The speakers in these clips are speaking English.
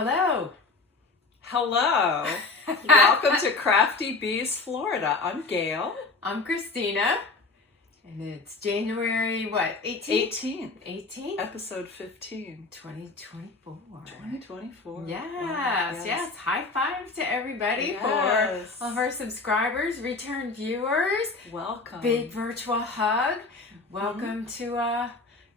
Hello. Hello. Welcome to CraftyBeesFlorida. I'm Gayle. I'm Christina. And it's January, 18th? 18th? Episode 15. 2024. 2024. Yes, Wow, yes. High five to everybody Yes. for all of our subscribers, return viewers. Welcome. Big virtual hug. Welcome to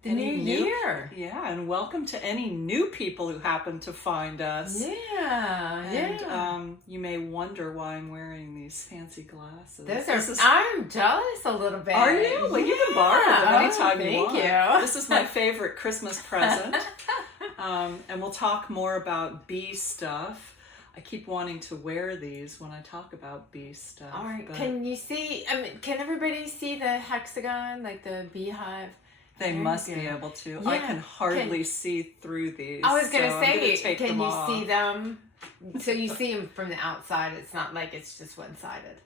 the new year. Yeah, and welcome to any new people who happen to find us. And you may wonder why I'm wearing these fancy glasses. I'm jealous a little bit. Are you? Well, you can borrow them anytime you want. Thank you. This is my favorite Christmas present. And we'll talk more about bee stuff. I keep wanting to wear these when I talk about bee stuff. All right. Can you see? Can everybody see the hexagon, like the beehive? They must be able to. Yeah. I can hardly see through these. I was going to say, can you see them? So you see them from the outside. It's not like it's just one-sided.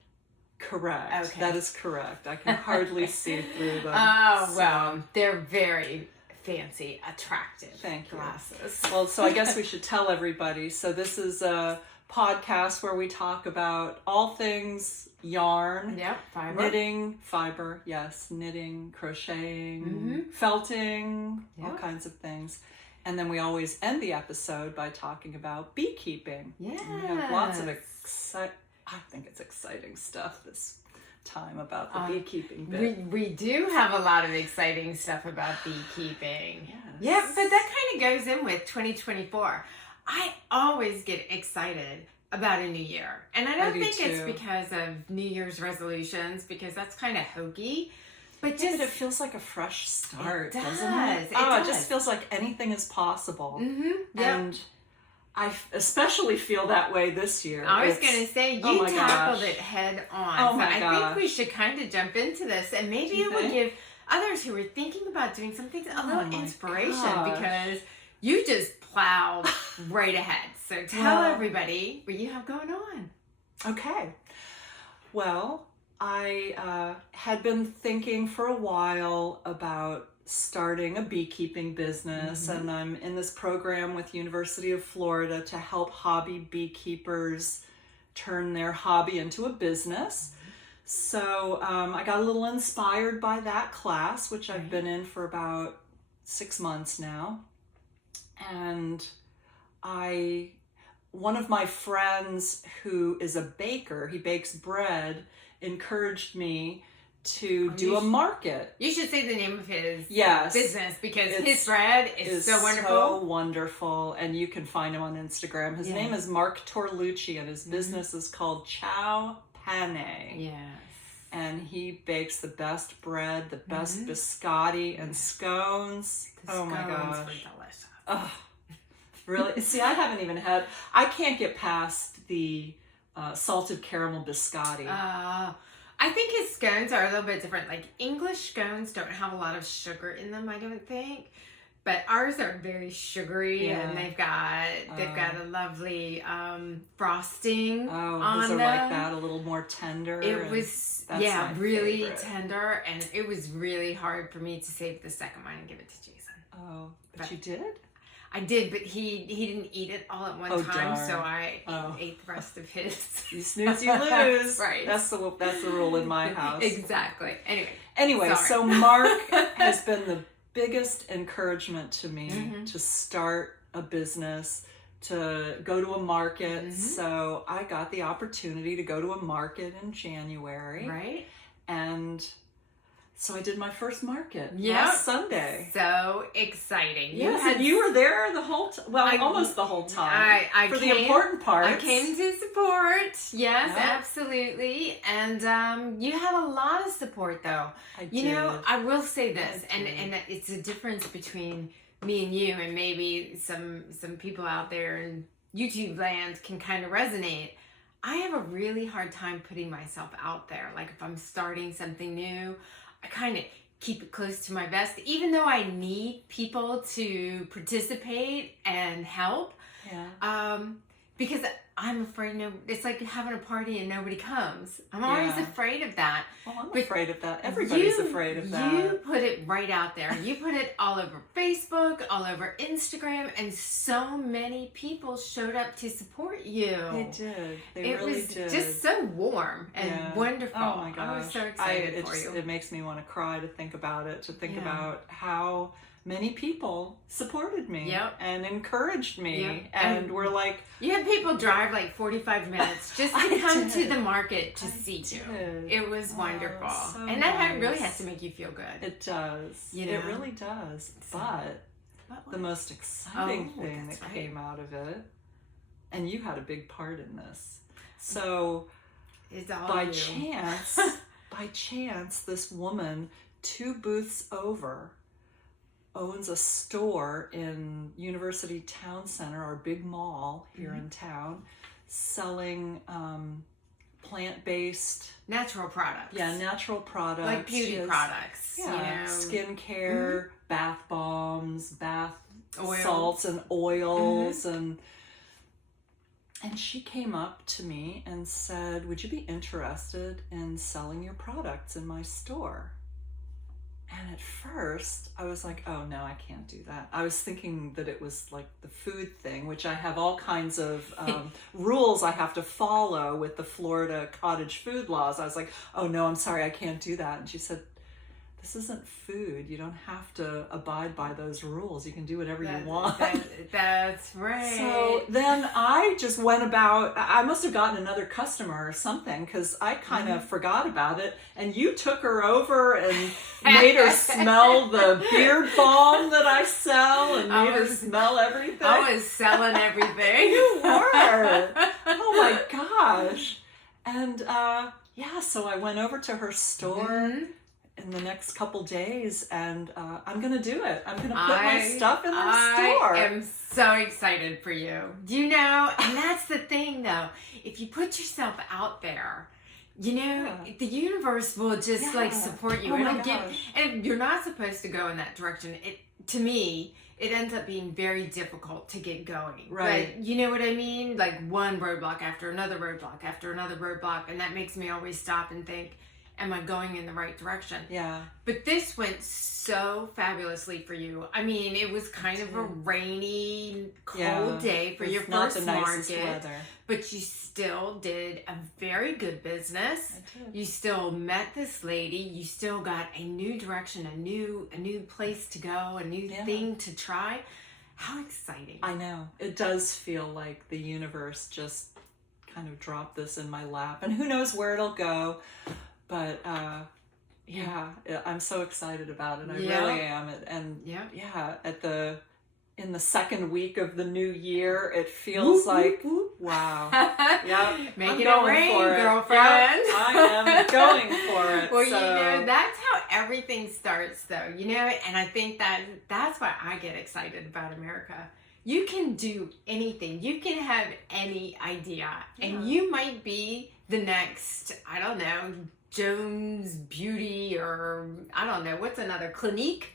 Correct. Okay. That is correct. I can hardly see through them. Oh, well, they're very fancy, attractive glasses. Well, so I guess we should tell everybody. So this is a podcast where we talk about all things yarn, fiber, knitting, fiber, knitting, crocheting, felting, all kinds of things. And then we always end the episode by talking about beekeeping. Yeah. We have lots of I think it's exciting stuff this time about the beekeeping bit. We do have a lot of exciting stuff about beekeeping. Yes. Yeah, but that kind of goes in with 2024. I always get excited about a new year. And I don't think it's because of New Year's resolutions, because that's kind of hokey. But but it feels like a fresh start, doesn't it? It does. It just feels like anything is possible. Mm-hmm. Yep. And I especially feel that way this year. I was going to say, you tackled it head on. Oh so my gosh. I think we should kind of jump into this, and maybe it would give others who are thinking about doing something a little inspiration, because you just plowed right ahead. So tell everybody what you have going on. Okay. Well, I had been thinking for a while about starting a beekeeping business, and I'm in this program with University of Florida to help hobby beekeepers turn their hobby into a business. So I got a little inspired by that class, which I've been in for about 6 months now. And one of my friends who is a baker, he bakes bread, encouraged me to do a market. You should say the name of his business, because his bread is so wonderful. So wonderful, and you can find him on Instagram. His name is Mark Torlucci, and his business is called Ciao Pane. Yes. And he bakes the best bread, the best biscotti and scones. Oh my gosh. Delicious. Oh, really? See, I can't get past the salted caramel biscotti. I think his scones are a little bit different. Like, English scones don't have a lot of sugar in them, I don't think. But ours are very sugary, and they've got a lovely frosting on those are them. like that, a little more tender. It was really favorite. Tender, and it was really hard for me to save the second one and give it to Jason. Oh, but you did? I did, but he didn't eat it all at one time, darn. so I ate the rest of his. You snooze, you lose. Right. That's the rule in my house. Exactly. Anyway, so Mark has been the biggest encouragement to me to start a business, to go to a market. So I got the opportunity to go to a market in January. Right. And so I did my first market last Sunday. So exciting. Yes, you were there the whole almost the whole time. The important parts. I came to support. Yes, absolutely. And you had a lot of support, though. I did. You know, I will say this, and it's a difference between me and you, and maybe some people out there in YouTube land can kind of resonate. I have a really hard time putting myself out there. Like, if I'm starting something new, I kind of keep it close to my vest, even though I need people to participate and help. because I'm afraid it's like having a party and nobody comes. I'm always afraid of that. Well, I'm afraid of that. Everybody's afraid of that. You put it right out there. You put it all over Facebook, all over Instagram, and so many people showed up to support you. They did. They really did. It was just so warm and wonderful. Oh my gosh. I was so excited for you. It makes me want to cry to think about it, to think about how many people supported me and encouraged me and were like... You had people drive like 45 minutes just to come to the market to see you. It was wonderful. So and that really has to make you feel good. It does. You know? It really does. But the most exciting thing that came out of it, and you had a big part in this. So by chance, this woman 2 booths over owns a store in University Town Center, our big mall here in town, selling plant-based... Natural products. Yeah, natural products. Like beauty products. Yeah, skincare, bath bombs, bath salts and oils. And she came up to me and said, would you be interested in selling your products in my store? And at first, I was like, oh, no, I can't do that. I was thinking that it was like the food thing, which I have all kinds of rules I have to follow with the Florida cottage food laws. I was like, oh, no, I'm sorry, I can't do that. And she said, this isn't food. You don't have to abide by those rules. You can do whatever you want. That's right. So then I just went about, I must have gotten another customer or something because I kind of forgot about it. And you took her over and made her smell the beard balm that I sell and made her smell everything. I was selling everything. You were. Oh my gosh. And so I went over to her store in the next couple days, and I'm gonna do it. I'm gonna put my stuff in the store. I am so excited for you. You know, and that's the thing though. If you put yourself out there, you know, the universe will just like support you. And you're not supposed to go in that direction. To me, it ends up being very difficult to get going. Right. But you know what I mean? Like one roadblock after another roadblock after another roadblock, and that makes me always stop and think, am I going in the right direction? Yeah. But this went so fabulously for you. I mean, it was kind of a rainy, cold day for your first market. But you still did a very good business. I did. You still met this lady. You still got a new direction, a new place to go, a new thing to try. How exciting. I know. It does feel like the universe just kind of dropped this in my lap. And who knows where it'll go. But I'm so excited about it. I really am. And in the second week of the new year, it feels like wow. Making it rain, girlfriend. Yep, I am going for it. Well, you know, that's how everything starts, though. You know, and I think that's why I get excited about America. You can do anything. You can have any idea, and you might be the next, I don't know, Jones Beauty, or I don't know, what's another, Clinique?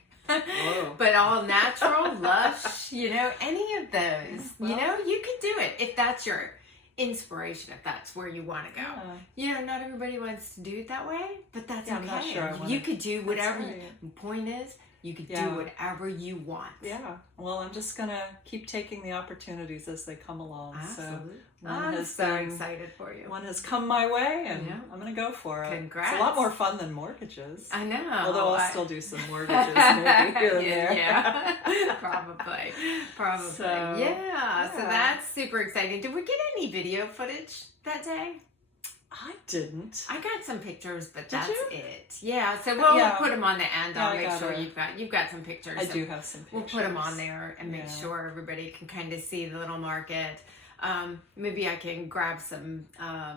But all natural, lush, you know, any of those. You know, you can do it if that's your inspiration, if that's where you want to go. You know, not everybody wants to do it that way, but that's okay. I'm not sure you could do whatever. The point is, you could do whatever you want. Yeah. Well, I'm just going to keep taking the opportunities as they come along. Absolutely. So I'm so excited for you. One has come my way, and I'm going to go for it. Congrats. It's a lot more fun than mortgages. I know. Although I'll still do some mortgages maybe here and there. Yeah. Probably. So that's super exciting. Did we get any video footage that day? I didn't. I got some pictures, but that's it. Yeah, so we'll put them on the end. I'll make sure you've got some pictures. I do have some pictures. We'll put them on there and make sure everybody can kind of see the little market. Maybe I can grab some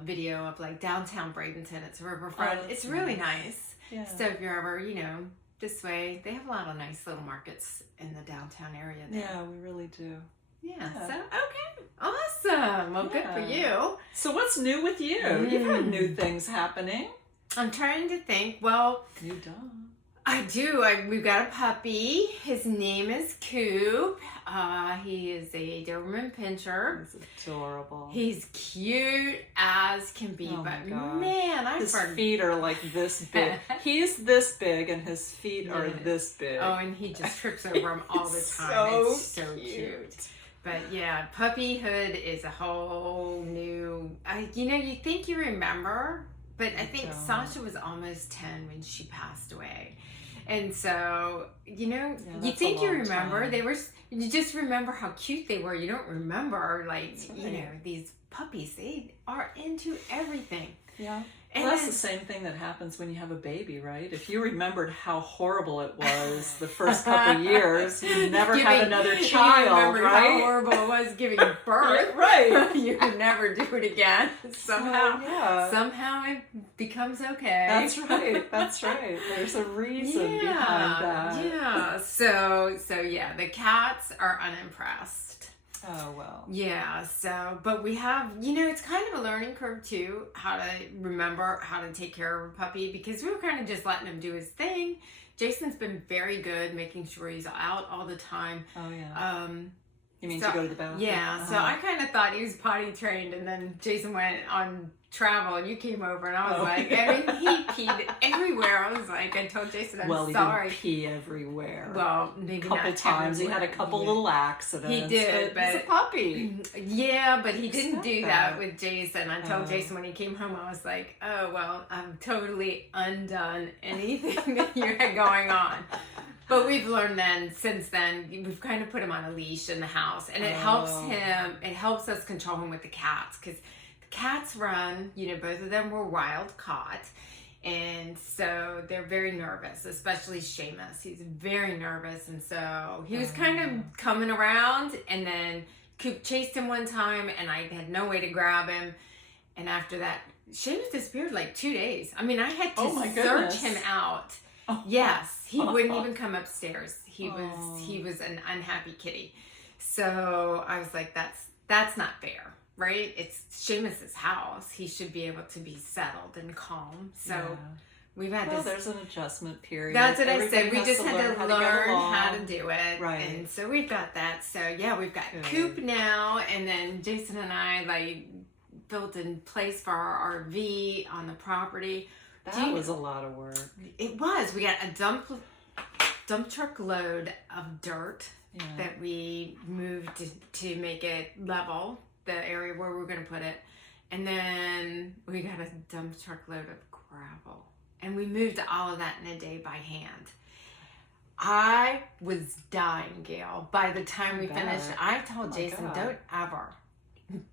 video of like downtown Bradenton. It's riverfront. It's really nice. Yeah. So if you're ever, you know, this way, they have a lot of nice little markets in the downtown area there. Yeah, we really do. Yeah. So, okay. Awesome. Well, good for you. So what's new with you? You've had new things happening. I'm trying to think. Well, new dog. I do. We've got a puppy. His name is Coop. He is a Doberman Pinscher. He's adorable. He's cute as can be, Oh but my gosh. man, his feet are like this big. He's this big, and his feet are this big. Oh, and he just trips over them all the time. So it's so cute. But yeah, puppyhood is a whole new. You think you remember, but I think Sasha was almost 10 when she passed away. And so, you think you remember. Time. You just remember how cute they were. You don't remember, these puppies. They are into everything. Yeah. Well, that's the same thing that happens when you have a baby, right? If you remembered how horrible it was the first couple of years, you'd never have another child, right? How horrible it was giving birth. Right. You would never do it again. Somehow it becomes okay. That's right. There's a reason behind that. Yeah. So the cats are unimpressed. Oh, well. Yeah, but we have, it's kind of a learning curve too, how to remember how to take care of a puppy, because we were kind of just letting him do his thing. Jason's been very good making sure he's out all the time. Oh, yeah. You mean to go to the bathroom? Yeah, so I kind of thought he was potty trained, and then Jason went on travel, and you came over, and I was he peed everywhere. I was like, I told Jason, I'm sorry. He didn't pee everywhere. Well, maybe a couple times. He had a couple little accidents. He did, but he's a puppy. Yeah, but he didn't do that with Jason. I told Jason when he came home, I was like, oh, well, I'm totally undone anything that you had going on. But we've learned since then, we've kind of put him on a leash in the house, and it helps us control him with the cats, because the cats run, both of them were wild caught, and so they're very nervous, especially Seamus. He's very nervous, and so he was kind of coming around, and then Coop chased him one time, and I had no way to grab him, and after that, Seamus disappeared like 2 days. I mean, I had to search him out. Yes, he wouldn't even come upstairs. He was an unhappy kitty. So I was like, that's not fair, right? It's Seamus's house. He should be able to be settled and calm. So we've had this. There's an adjustment period. That's what I said. We just had to learn how to do it. Right. And so we've got that. So yeah, we've got Coop now, and then Jason and I built a place for our RV on the property. That was a lot of work. It was. We got a dump truck load of dirt that we moved to make it level, the area where we're going to put it. And then we got a dump truck load of gravel. And we moved all of that in a day by hand. I was dying, Gayle. By the time we finished, I told Jason, don't ever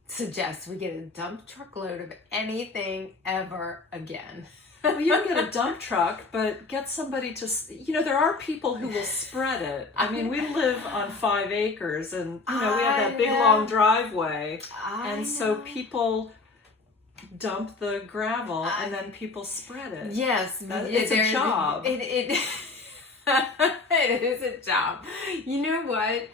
suggest we get a dump truck load of anything ever again. Well, you can get a dump truck, but get somebody to, there are people who will spread it. I mean, we live on 5 acres, and, we have that big, long driveway. So people dump the gravel, and then people spread it. Yes. It's a job. It is a job. You know what?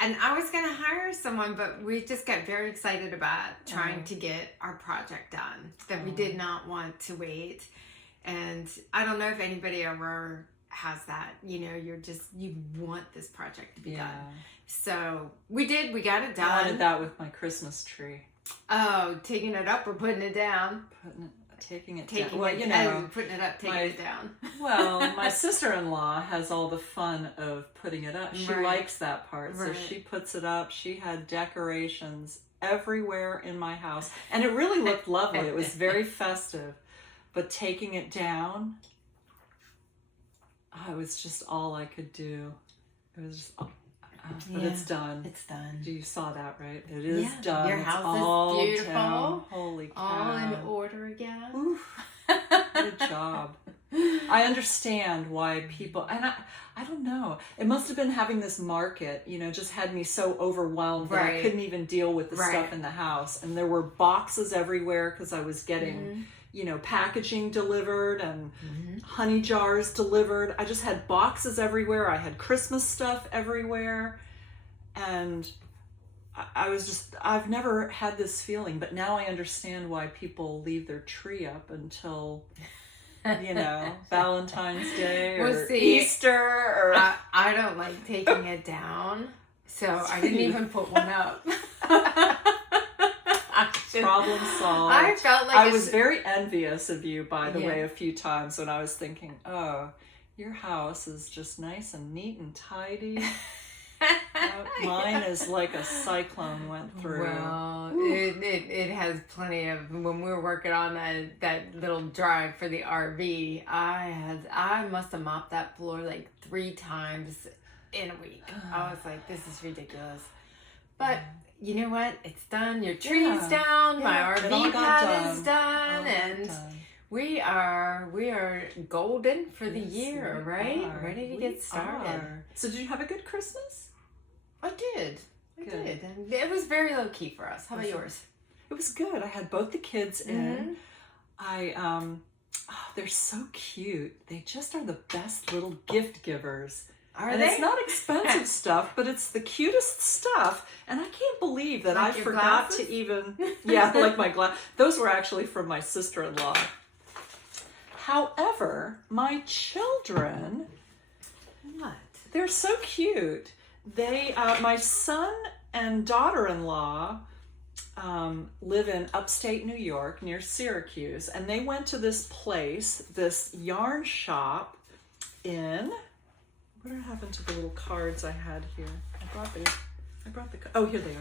And I was going to hire someone, but we just got very excited about trying to get our project done, that we did not want to wait. And I don't know if anybody ever has that, you want this project to be done. So we did, we got it done. I wanted that with my Christmas tree. Oh, taking it up or putting it down? Taking it down. Well, putting it up, taking it down. Well, my sister-in-law has all the fun of putting it up. She likes that part. So she puts it up. She had decorations everywhere in my house. And it really looked lovely. It was very festive. But taking it down, it was just all I could do. It was just, but it's done. It's done. You saw that, right? It is done. Your house is beautiful. Down. Holy cow. All in order again. Oof. Good job. I understand why people, and I don't know. It must have been having this market, just had me so overwhelmed that I couldn't even deal with the stuff in the house. And there were boxes everywhere because I was getting... packaging delivered and honey jars delivered. I just had boxes everywhere. I had Christmas stuff everywhere. And I've never had this feeling, but now I understand why people leave their tree up until you know, Valentine's Day or We'll see. Easter or... I don't like taking it down, so I didn't even put one up. Problem solved. I felt like I was very envious of you, by the way, a few times when I was thinking, oh, your house is just nice and neat and tidy. Mine is like a cyclone went through. Well, it has plenty of. When we were working on that little drive for the RV, I must have mopped that floor like 3 times in a week. I was like, this is ridiculous. But you know what? It's done. Your tree's down. My RV pad is done, and we are golden for the year, right? Ready to get started. So, did you have a good Christmas? I did. I did. And it was very low key for us. How about yours? It was good. I had both the kids in. They're so cute. They just are the best little gift givers. Are they? It's not expensive stuff, but it's the cutest stuff. And I can't believe that I forgot to even... Yeah, like my glass. Those were actually from my sister-in-law. However, my children... What? They're so cute. They, my son and daughter-in-law live in upstate New York near Syracuse, and they went to this place, this yarn shop in... What happened to the little cards I had here? I brought the... Oh, here they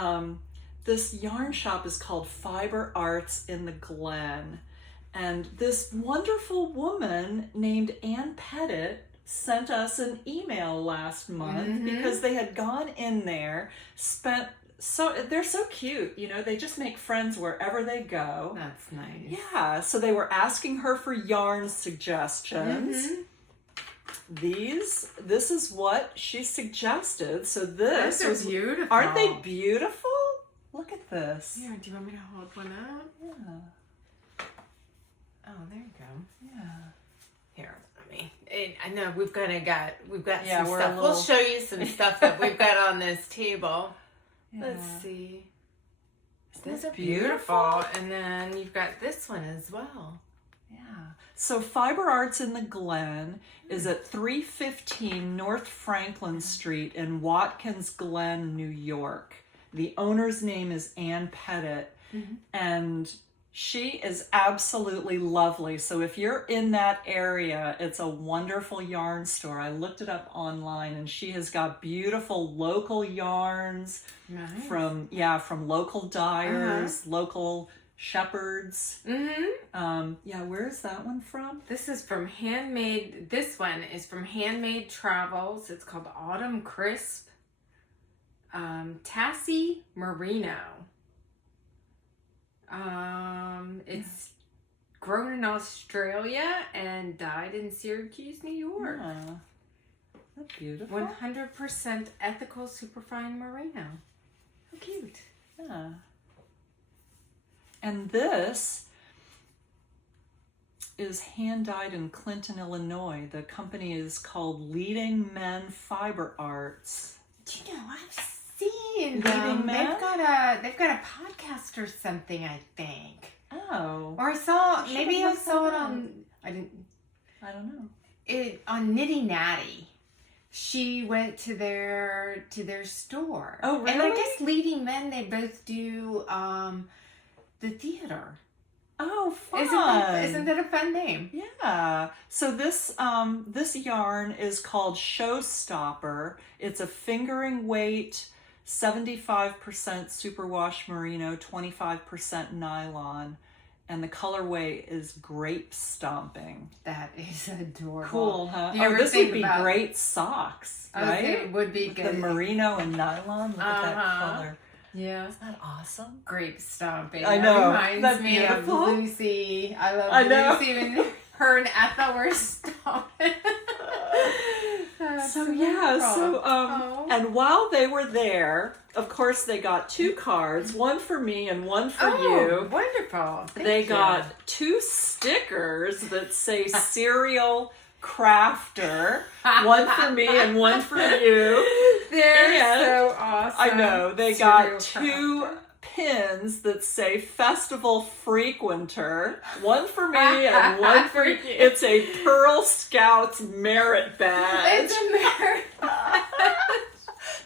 are. This yarn shop is called Fiber Arts in the Glen, and this wonderful woman named Ann Pettit sent us an email last month because they had gone in there, they're so cute, you know, they just make friends wherever they go. That's nice. Yeah, so they were asking her for yarn suggestions. This is what she suggested. So this is beautiful. Aren't they beautiful? Look at this. Here, do you want me to hold one out? Yeah. Oh, there you go. Yeah. Here, I know we've got some we're stuff. We'll show you some stuff that we've got on this table. Yeah. Let's see. These are beautiful. And then you've got this one as well. Yeah. So Fiber Arts in the Glen is at 315 North Franklin Street in Watkins, Glen, New York. The owner's name is Ann Pettit, and she is absolutely lovely. So if you're in that area, it's a wonderful yarn store. I looked it up online, and she has got beautiful local yarns from local dyers, local shepherds. Where is that one from? This is from Handmade. This one is from Handmade Travels. It's called Autumn Crisp. Tassie Merino. It's grown in Australia and dyed in Syracuse, New York. Yeah. That's beautiful. 100% ethical superfine merino. How cute. Yeah. And this is hand-dyed in Clinton, Illinois. The company is called Leading Men Fiber Arts. Do you know, I've seen them. They've got a podcast or something, I think. Oh. Or I saw it on... I don't know. On Nitty Natty. She went to their store. Oh, really? And I guess Leading Men, they both do the theater. Oh, fun. Isn't that a fun name? Yeah. So this yarn is called Showstopper. It's a fingering weight, 75% superwash merino, 25% nylon. And the colorway is Grape Stomping. That is adorable. Cool, huh? This would be great socks, right? It would be with good. The merino and nylon. Look at that color. Yeah. Isn't that awesome? Grape Stomping. I know. That reminds me beautiful? of Lucy. I love Lucy when her and Ethel were stomping. And while they were there, of course, they got 2 cards, one for me and one for you. Wonderful. They got 2 stickers that say Serial Crafter, one for me and one for you. They're so awesome. I know. They got 2 pins that say Festival Frequenter. One for me and one for you. It's a Pearl Scouts merit badge. It's a merit badge.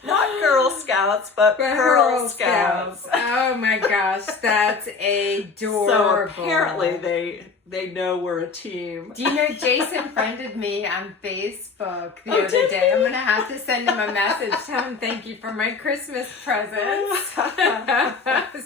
Not Girl Scouts, but Pearl Scouts. Oh my gosh, that's adorable. So apparently they know we're a team. Do you know Jason friended me on Facebook the other day? I'm going to have to send him a message. Tell him thank you for my Christmas presents.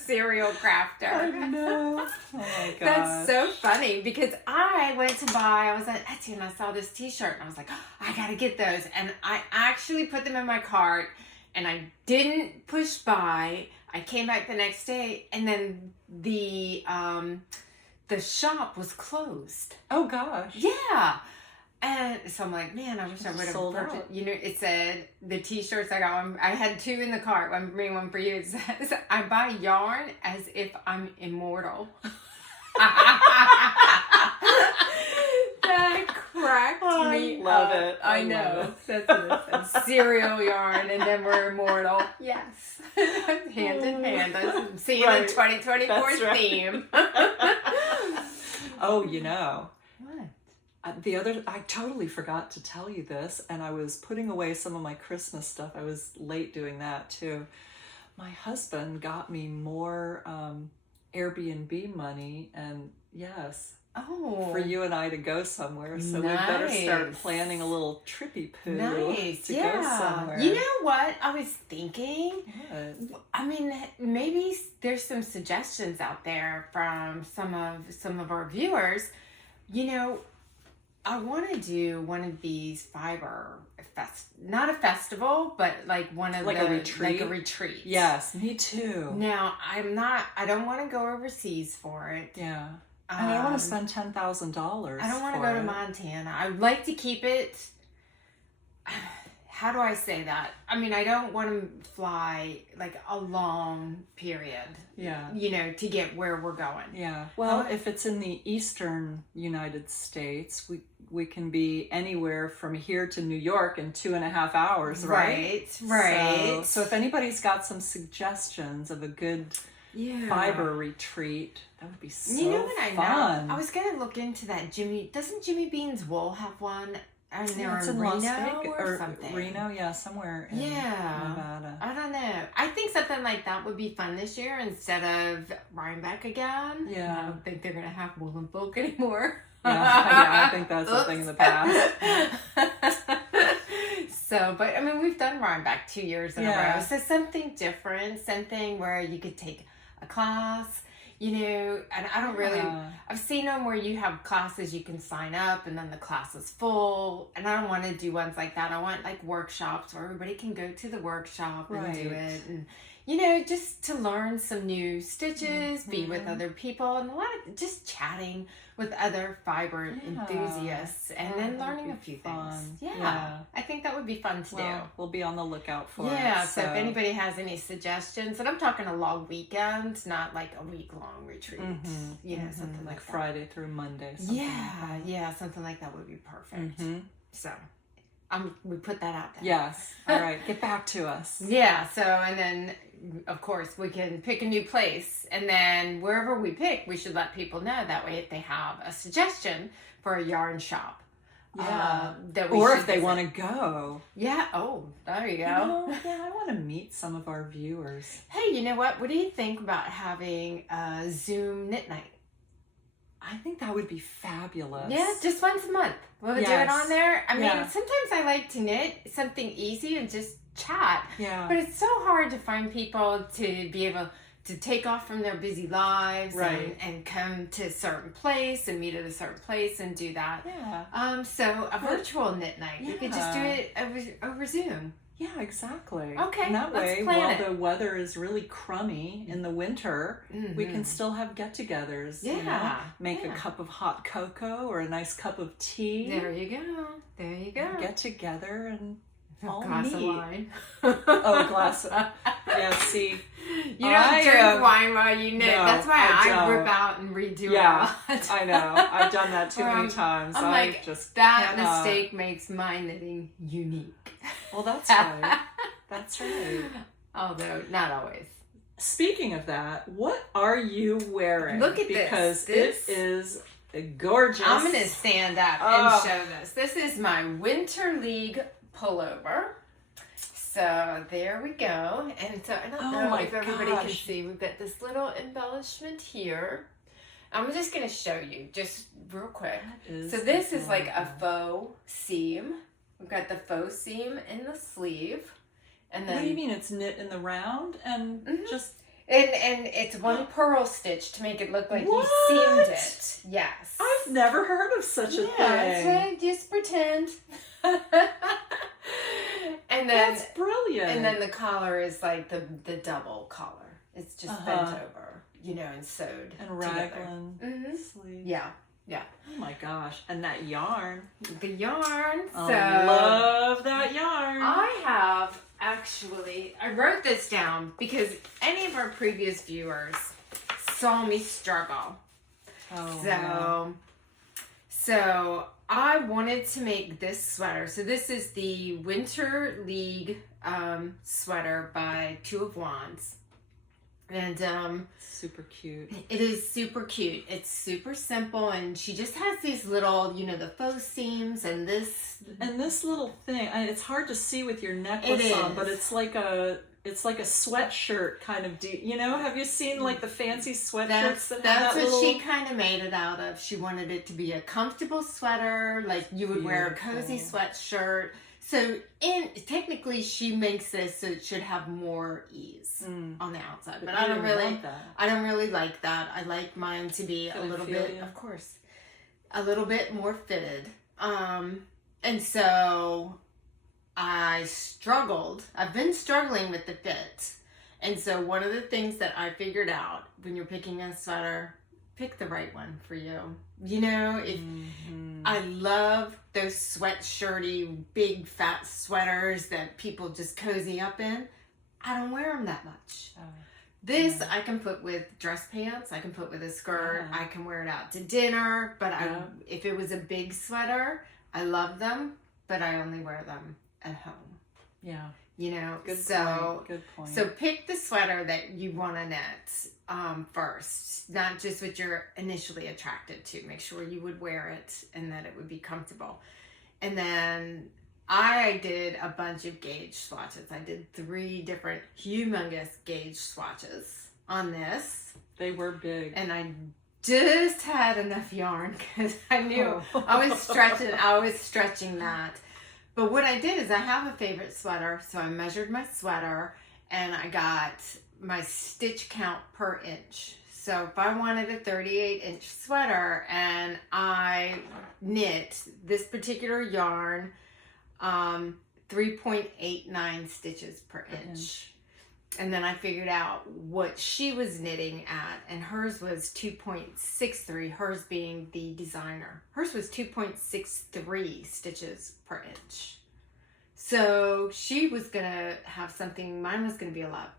Serial crafter. I know. Oh my God. That's so funny because I went to buy, I was at Etsy and I saw this t-shirt and I was like, oh, I got to get those. And I actually put them in my cart and I didn't push buy. I came back the next day and then the shop was closed. Oh gosh. Yeah. And so I'm like, man, I wish I would have sold purchased. out. You know, it said the t-shirts I got one. I had two in the cart. One for me, one for you. It says, I buy yarn as if I'm immortal. That cracked me up. I love it. I know. That's what it said. Cereal yarn, and then we're immortal. Yes. Hand in hand. I'm seeing Right. the 2024 That's right. theme. Oh, you know. What? I totally forgot to tell you this, and I was putting away some of my Christmas stuff. I was late doing that too. My husband got me more Airbnb money, and yes, for you and I to go somewhere. So we better start planning a little trippy poo to go somewhere. You know what I was thinking? What? I mean, maybe there's some suggestions out there from some of our viewers. You know, I want to do one of these fiber not a festival, but like one of like the a retreat. like a retreat. Yes, me too. Now I don't want to go overseas for it. Yeah. And I don't want to spend $10,000. I don't want to go to Montana. I'd like to keep it. How do I say that? I mean, I don't want to fly like a long period. Yeah. You know, to get where we're going. Yeah. Well, if it's in the eastern United States, we can be anywhere from here to New York in 2.5 hours, right? Right. So if anybody's got some suggestions of a good fiber retreat, that would be so fun. You know what I know? I was gonna look into that. Doesn't Jimmy Bean's Wool have one? I mean, they're in Las Reno Vegas or something. Reno, yeah, somewhere in Nevada. I don't know. I think something like that would be fun this year instead of Rhinebeck again. Yeah. I don't think they're gonna have Woolen Folk anymore. Yeah, I think that's a thing in the past. So, but I mean, we've done Rhinebeck 2 years in a row. So something different, something where you could take a class, you know, and I don't really, I've seen them where you have classes you can sign up and then the class is full, and I don't want to do ones like that. I want like workshops where everybody can go to the workshop and do it, and you know, just to learn some new stitches, be with other people, and a lot of just chatting with other fiber enthusiasts, and then learning a few things. Yeah, I think that would be fun to do. We'll be on the lookout for it. Yeah, so if anybody has any suggestions, and I'm talking a long weekend, not like a week-long retreat. You know, something like that. Friday through Monday. Yeah, something like that would be perfect. So, we put that out there. Yes. All right, get back to us. Yeah, so, and then, of course, we can pick a new place, and then wherever we pick, we should let people know. That way, if they have a suggestion for a yarn shop, that we or if they want to go. Yeah. Oh, there you go. I want to meet some of our viewers. Hey, you know what? What do you think about having a Zoom knit night? I think that would be fabulous. Yeah, just once a month. We'll do it on there. I mean, sometimes I like to knit something easy and just chat. Yeah. But it's so hard to find people to be able to take off from their busy lives and come to a certain place and meet at a certain place and do that. Yeah. So a virtual knit night. You could just do it over Zoom. Yeah, exactly. Okay, and that way, while the weather is really crummy in the winter, we can still have get-togethers. Yeah. You know? Make a cup of hot cocoa or a nice cup of tea. There you go. There you go. Get together and all glass of wine. Oh, glass of... Yeah, see... You don't drink wine while you knit. No, that's why I rip out and redo a lot. I know. I've done that too many times. I'm like, that mistake makes my knitting unique. Well, that's right. That's right. Although, not always. speaking of that, what are you wearing? Look at because this. It is gorgeous. I'm going to stand up and show this. This is my Winter League pullover. So there we go. And so I don't know if everybody can see. We've got this little embellishment here. I'm just going to show you just real quick. So this is like a faux seam. We've got the faux seam in the sleeve. And then, what do you mean it's knit in the round and just... And it's one purl stitch to make it look like you seamed it. Yes. I've never heard of such a thing. So just pretend. And then that's brilliant. And then the collar is like the double collar. It's just bent over, you know, and sewed and raglan sleeve. Yeah. Yeah. Oh my gosh. And that yarn. The yarn. So I love that yarn. I wrote this down because any of our previous viewers saw me struggle. So I wanted to make this sweater. So this is the Winter League sweater by Two of Wands. And super cute. It is super cute. It's super simple, and she just has these little, you know, the faux seams and this little thing. It's hard to see with your necklace on, but it's like a sweatshirt kind of. You know, have you seen like the fancy sweatshirts that's what she kind of made it out of. She wanted it to be a comfortable sweater, like you would wear a cozy sweatshirt. So technically she makes this so it should have more ease on the outside. But I don't really like that. I like mine to be a little bit, of course, a little bit more fitted. And so I struggled. I've been struggling with the fit. And so one of the things that I figured out when you're picking a sweater, pick the right one for you. You know, if I love those sweatshirty, big fat sweaters that people just cozy up in. I don't wear them that much. This I can put with dress pants. I can put with a skirt. I can wear it out to dinner. But if it was a big sweater, I love them, but I only wear them at home. Yeah. You know, Good point. So pick the sweater that you want to knit first, not just what you're initially attracted to. Make sure you would wear it and that it would be comfortable. And then I did a bunch of gauge swatches. I did 3 different humongous gauge swatches on this. They were big. And I just had enough yarn because I knew I was stretching that. But what I did is I have a favorite sweater, so I measured my sweater and I got my stitch count per inch. So if I wanted a 38-inch sweater and I knit this particular yarn 3.89 stitches per inch. And then I figured out what she was knitting at, and hers was 2.63, hers being the designer. Hers was 2.63 stitches per inch. So she was going to have something, mine was going to be a lot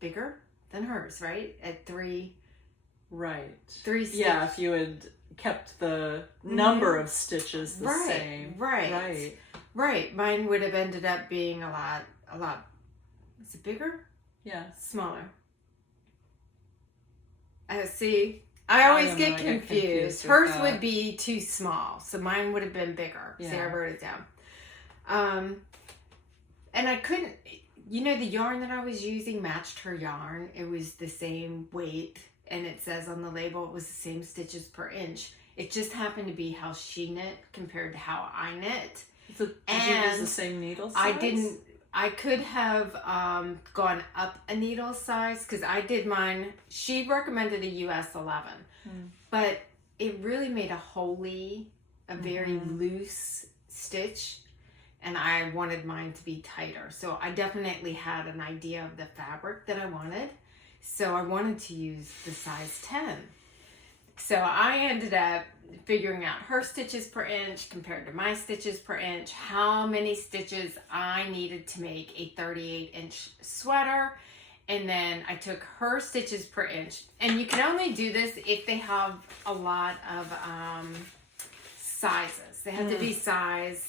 bigger than hers, right? At 3. Right. 3 stitches. Yeah, if you had kept the number of stitches the same. Right. Mine would have ended up being a lot. Is it bigger? Yeah. Smaller. See, I always get confused. Hers would be too small, so mine would have been bigger. Yeah. See, I wrote it down. And I couldn't, you know, the yarn that I was using matched her yarn. It was the same weight, and it says on the label it was the same stitches per inch. It just happened to be how she knit compared to how I knit. So did you use the same needle size? I didn't. I could have gone up a needle size because I did mine. She recommended a US 11, but it really made a very loose stitch, and I wanted mine to be tighter. So I definitely had an idea of the fabric that I wanted. So I wanted to use the size 10. So I ended up figuring out her stitches per inch compared to my stitches per inch, how many stitches I needed to make a 38-inch sweater, and then I took her stitches per inch. And you can only do this if they have a lot of sizes. They have to be size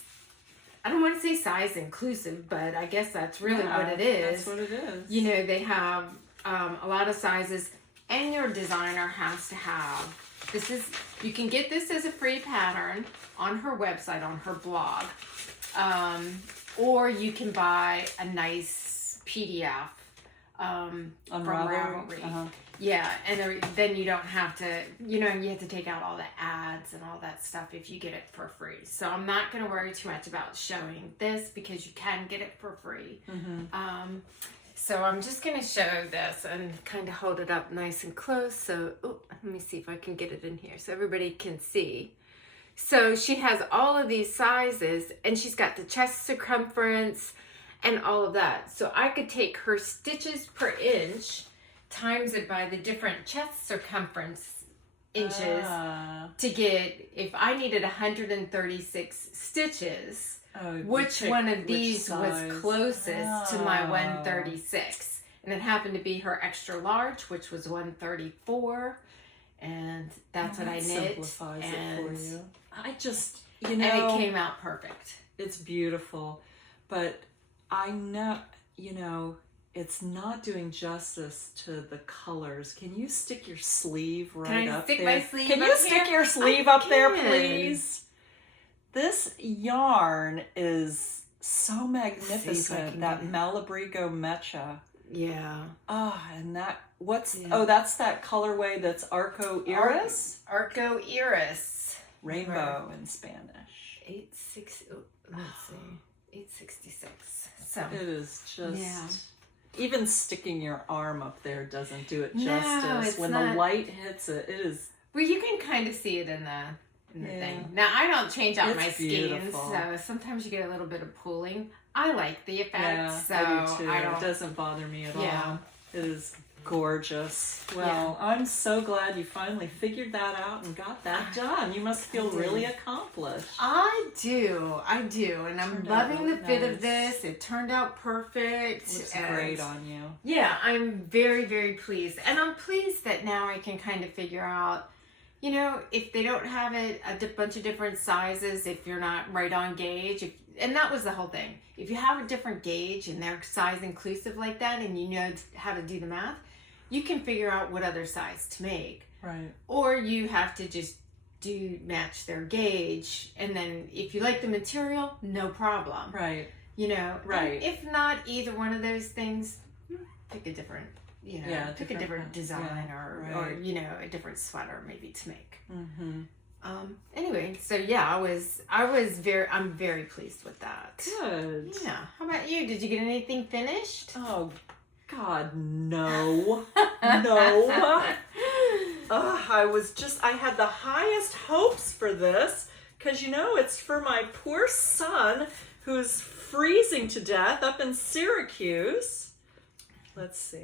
I don't want to say size inclusive, but I guess that's really what it is. That's what it is. You know, they have a lot of sizes, and your designer has to have, you can get this as a free pattern on her website, on her blog, or you can buy a nice PDF from Ravelry. Yeah, and then you don't have to, you have to take out all the ads and all that stuff if you get it for free. So I'm not going to worry too much about showing this because you can get it for free. So I'm just going to show this and kind of hold it up nice and close. So let me see if I can get it in here so everybody can see. So she has all of these sizes, and she's got the chest circumference and all of that. So I could take her stitches per inch, times it by the different chest circumference inches to get, if I needed 136 stitches, which one of these was closest to my 136. And it happened to be her extra large, which was 134. And that's what I knit. Simplifies it for you. I just, and it came out perfect. It's beautiful. But I know, it's not doing justice to the colors. Can you stick your sleeve right up there? Can I stick my sleeve Can up you stick here? your sleeve up there, please? This yarn is so magnificent. That Malabrigo Mecha. Yeah. And that, that's that colorway that's Arco Iris? Arco Iris. Rainbow in Spanish. 866. So it is just, even sticking your arm up there doesn't do it justice. When the light hits it, it is. Well, you can kind of see it in the thing. Now, I don't change out my skeins, so sometimes you get a little bit of pooling. I like the effect, I do too. It doesn't bother me at all. It is gorgeous. Well, I'm so glad you finally figured that out and got that done. You must feel really accomplished. I do, and I'm loving the fit of this. It turned out perfect. It looks great on you. Yeah, I'm very, very pleased, and I'm pleased that now I can kind of figure out, if they don't have it a bunch of different sizes, if you're not right on gauge, and that was the whole thing. If you have a different gauge and they're size inclusive like that, and you know how to do the math, you can figure out what other size to make. Right. Or you have to just match their gauge, and then if you like the material, no problem. Right. Right. And if not either one of those things, pick a different, pick a different design or a different sweater maybe to make. Anyway, so I'm very pleased with that. Good. Yeah. How about you? Did you get anything finished? Oh, God, no. No. I had the highest hopes for this because, it's for my poor son who's freezing to death up in Syracuse. Let's see.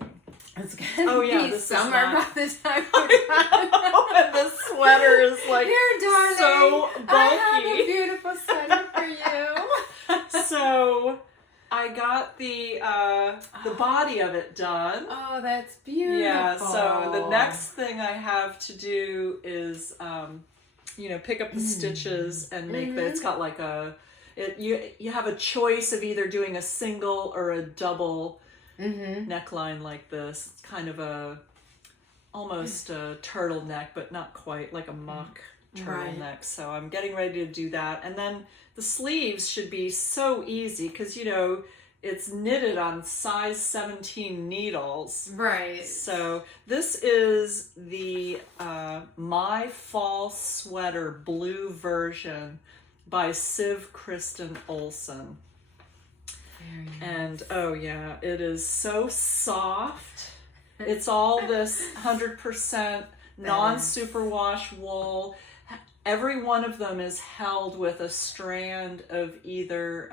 It's gonna be this summer by the time and the sweater is like here, darling, so bulky. I have a beautiful sweater for you. So I got the body of it done. Oh, that's beautiful. Yeah. So the next thing I have to do is pick up the stitches and make that. It's got like you have a choice of either doing a single or a double neckline like this. It's kind of almost a turtleneck, but not quite, like a mock turtleneck. So I'm getting ready to do that. And then the sleeves should be so easy because, it's knitted on size 17 needles. Right. So this is the My Fall Sweater blue version by Siv Kristen Olsen. And it is so soft. It's all this 100% non-superwash wool. Every one of them is held with a strand of either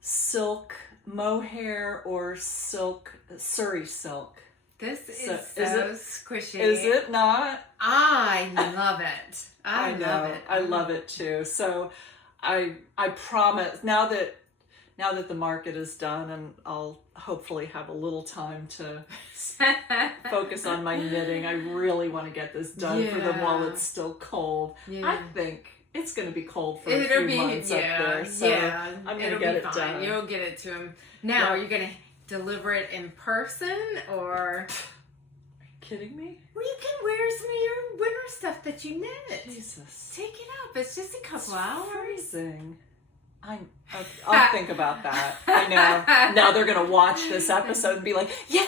silk mohair or Surrey silk. This is so squishy. Is it not? I love it. I love it. I love it too. So I promise now that the market is done, and I'll hopefully have a little time to focus on my knitting. I really want to get this done for them while it's still cold. Yeah. I think it's going to be cold for a It'll few months up there. So I'm going to get it done. You'll get it to him. Now, are you going to deliver it in person or? Kidding me? Well, you can wear some of your winter stuff that you knit. Jesus. Take it up. It's just a couple hours. Freezing. I'll think about that. I know. Now they're going to watch this episode and be like, yeah,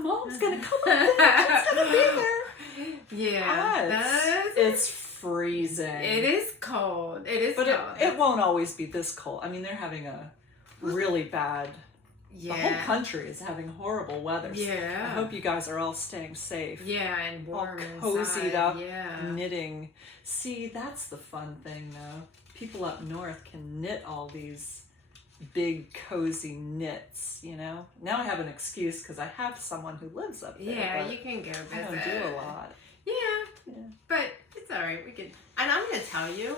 Mom's going to come up there. She's going to be there. Yeah. It's freezing. It is cold. It is cold. But it won't always be this cold. I mean, they're having a really bad... Yeah. The whole country is having horrible weather. Yeah. I hope you guys are all staying safe. Yeah, and warm all cozied up, yeah. knitting. See, that's the fun thing, though. People up north can knit all these big, cozy knits, you know? Now I have an excuse because I have someone who lives up there. Yeah, you can go visit. I don't do a lot. Yeah, but it's all right. We can. And I'm going to tell you,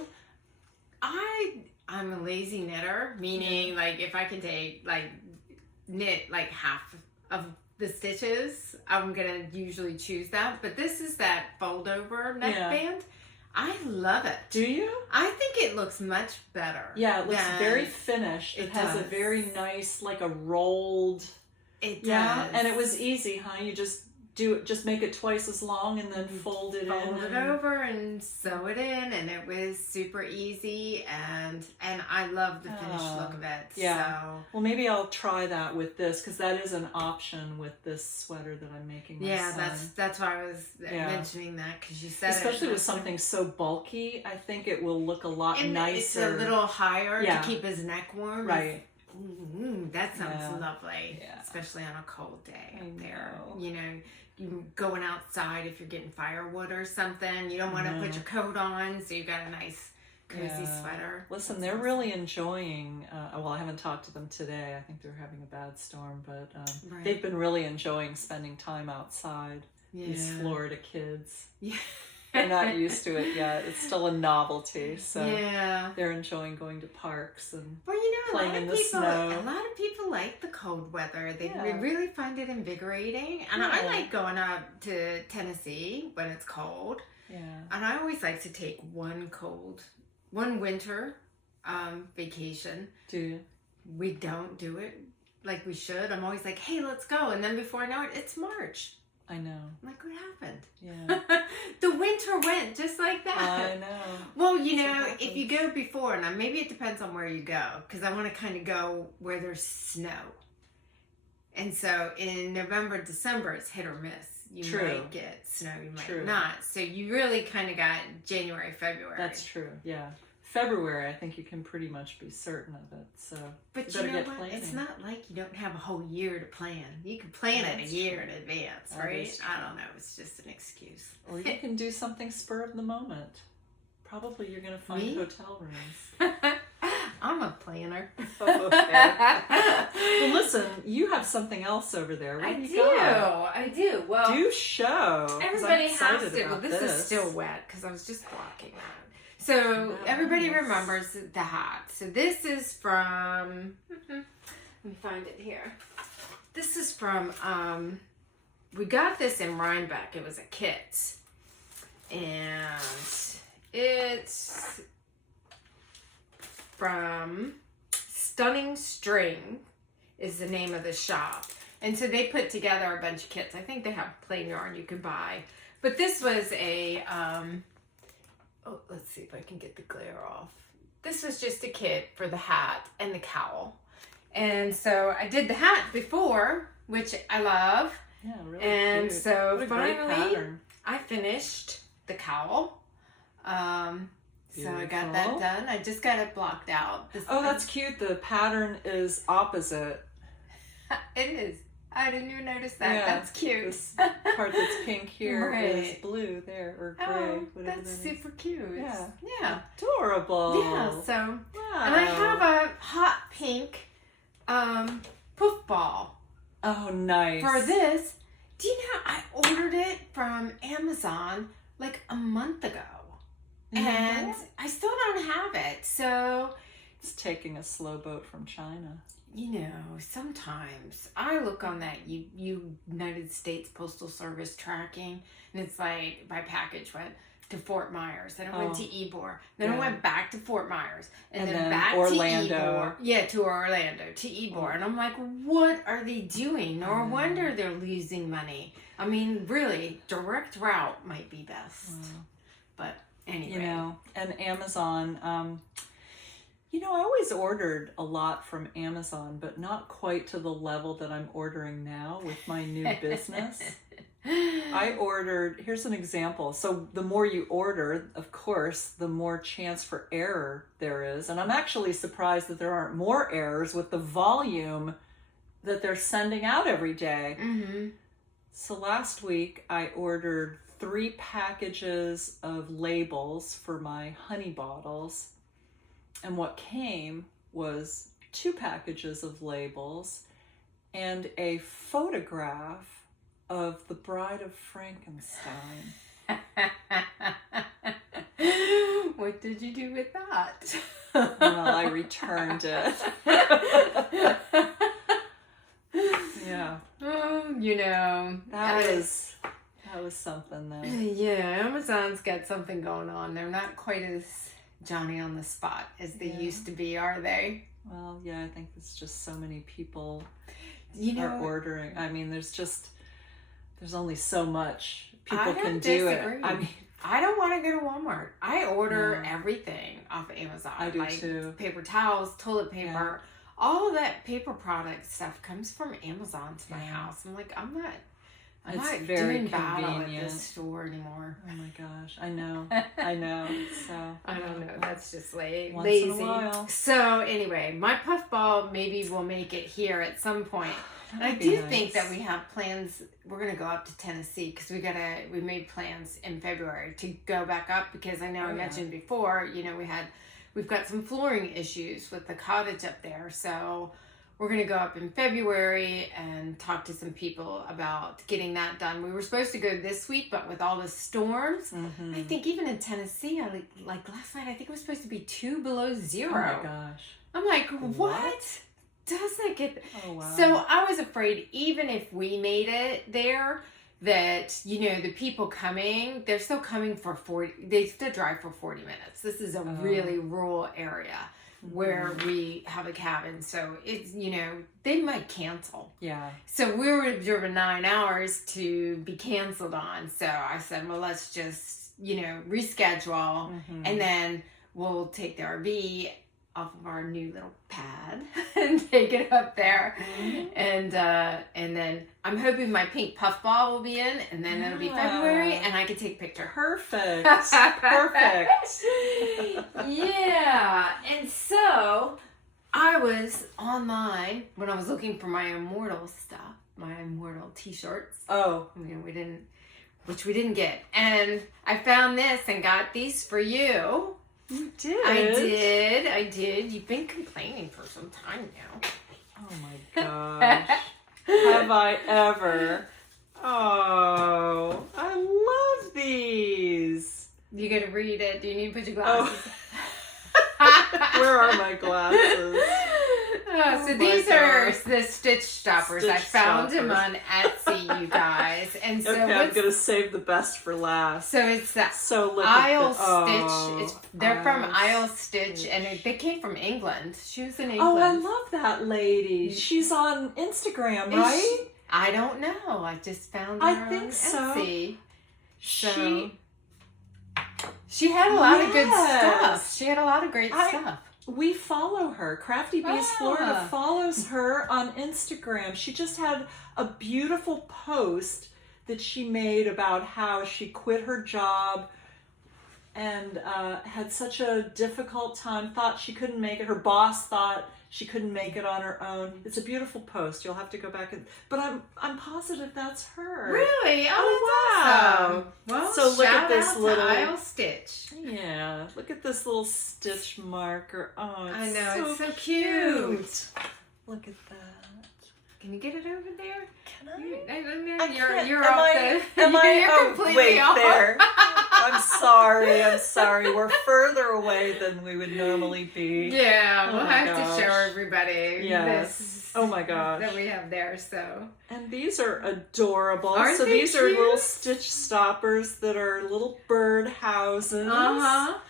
I'm a lazy knitter, meaning like if I can take knit like half of the stitches, I'm gonna usually choose that. But this is that fold over neckband. I love it. Do you? I think it looks much better. Yeah, it looks very finished. It has a very nice, like a rolled. It does. Yeah, and it was easy, huh? You just make it twice as long and then fold it over and sew it in, and it was super easy, and I love the finished look of it. Yeah. So. Well, maybe I'll try that with this because that is an option with this sweater that I'm making. My son. That's why I was mentioning that because you said especially with something so bulky, I think it will look a lot nicer. It's a little higher to keep his neck warm. Right. That sounds lovely, especially on a cold day up there. Know. You know, you going outside if you're getting firewood or something. You don't want to put your coat on, so you've got a nice cozy sweater. Listen, they're really enjoying. Well, I haven't talked to them today. I think they're having a bad storm, but they've been really enjoying spending time outside. These Florida kids. Yeah. They're not used to it yet. It's still a novelty, so they're enjoying going to parks and playing in the snow. A lot of people like the cold weather. They really find it invigorating, and I like going up to Tennessee when it's cold. Yeah, and I always like to take one winter vacation. Do you? We don't do it like we should. I'm always like, hey, let's go, and then before I know it, it's March. I know. I'm like, what happened? Yeah. The winter went just like that. I know. Well, you know, if you go before, now maybe it depends on where you go, because I want to kind of go where there's snow. And so in November, December, it's hit or miss. You might get snow, you might not. So you really kind of got January, February. That's true, yeah. February, I think you can pretty much be certain of it. So, but you know what? Planning. It's not like you don't have a whole year to plan. You can plan it a year in advance, right? I don't know. It's just an excuse. Or you can do something spur of the moment. Probably you're going to find hotel rooms. I'm a planner. Okay. Well, listen, you have something else over there. What do you got? I do. Well, do show. Everybody has to. Well, this is still wet because I was just blocking that. So everybody remembers the hat. So this is from, let me find it here. This is from, we got this in Rhinebeck. It was a kit. And it's from Stunning String is the name of the shop. And so they put together a bunch of kits. I think they have plain yarn you could buy. But this was a, oh, let's see if I can get the glare off. This was just a kit for the hat and the cowl. And so I did the hat before, which I love. Yeah, really and cute. So finally, I finished the cowl. So I got that done. I just got it blocked out. That's cute. The pattern is opposite. It is. I didn't even notice that. Yeah, that's cute. This part that's pink here is blue there, or gray. Oh, that's super cute. Yeah. Adorable. Yeah, so, and I have a hot pink poof ball. Oh, nice. For this. Do you know, I ordered it from Amazon like a month ago. And I still don't have it, so. It's taking a slow boat from China. You know, sometimes I look on that United States Postal Service tracking, and it's like, my package went to Fort Myers. Then I went to Ybor. Then I Yeah. went back to Fort Myers. And then back Orlando. to Ybor. Yeah, to Orlando, to Ybor. And I'm like, what are they doing? No wonder they're losing money. I mean, really, direct route might be best. But anyway. You know, and Amazon, you know, I always ordered a lot from Amazon, but not quite to the level that I'm ordering now with my new business. I ordered, here's an example. So the more you order, of course, the more chance for error there is. And I'm actually surprised that there aren't more errors with the volume that they're sending out every day. Mm-hmm. So last week I ordered 3 packages of labels for my honey bottles. And what came was 2 packages of labels and a photograph of the Bride of Frankenstein. What did you do with that? Well, I returned it. Yeah. You know. That was something though. Yeah, Amazon's got something going on. They're not quite as Johnny on the spot as they used to be, are they? Well, yeah, I think it's just so many people are ordering. I mean, there's only so much people I can disagree. do it. I mean, I don't want to go to Walmart. I order everything off of Amazon. I do too. Paper towels, toilet paper, all of that paper product stuff comes from Amazon to my house. I'm like, I'm not very doing battle at convenient. this store anymore. Oh my gosh, I know. So I don't know. That's just lazy. Once in a while. So anyway, my puffball maybe will make it here at some point. And I That'd do be nice. think that we have plans. We're gonna go up to Tennessee because we made plans in February to go back up because I know I mentioned before. You know, we've got some flooring issues with the cottage up there, so we're gonna go up in February and talk to some people about getting that done. We were supposed to go this week, but with all the storms, I think even in Tennessee, like last night, I think it was supposed to be 2 below 0. Oh my gosh. I'm like, what? Does that get... Oh wow. So I was afraid even if we made it there, that, you know, the people coming, they're still coming for 40... They still drive for 40 minutes. This is a really rural area where we have a cabin. So it's, you know, they might cancel. Yeah. So we were driven 9 hours to be canceled on. So I said, well, let's just, you know, reschedule. And then we'll take the RV off of our new little pad and take it up there. And then I'm hoping my pink puffball will be in, and then it'll be February and I can take a picture. Perfect. Perfect. Yeah. And so I was online when I was looking for my Immortal stuff, my Immortal t-shirts. Oh. You know, we didn't get. And I found this and got these for you. You did? I did. You've been complaining for some time now. Oh my gosh. Have I ever? Oh, I love these. You gotta read it. Do you need to put your glasses? Where are my glasses? So these are the stitch stoppers. I found them on Etsy, you guys. And so Okay, I'm gonna save the best for last. So it's that look Isle at Stitch. They're from Isle Stitch, and they came from England. She was in England. Oh, I love that lady. She's on Instagram, right? I don't know. I just found her on Etsy. She had a lot of good stuff. She had a lot of great stuff. We follow her. CraftyBeesFlorida follows her on Instagram. She just had a beautiful post that she made about how she quit her job and had such a difficult time, thought she couldn't make it. Her boss thought she couldn't make it on her own. It's a beautiful post. You'll have to go back and... But I'm positive that's her. Really? Oh, that's wow. awesome. Well, so look at this shout out little... to Isle Stitch. Yeah, look at this little stitch marker. Oh, it's I know, it's so cute. Look at that. Can you get it over there? Can I? You're completely wait off. there. I'm sorry. We're further away than we would normally be. Yeah, we'll have gosh. to show everybody Yes. this Oh my gosh. that we have there. So, and these are adorable. Aren't so they these are cute? little stitch stoppers that are little bird houses. Look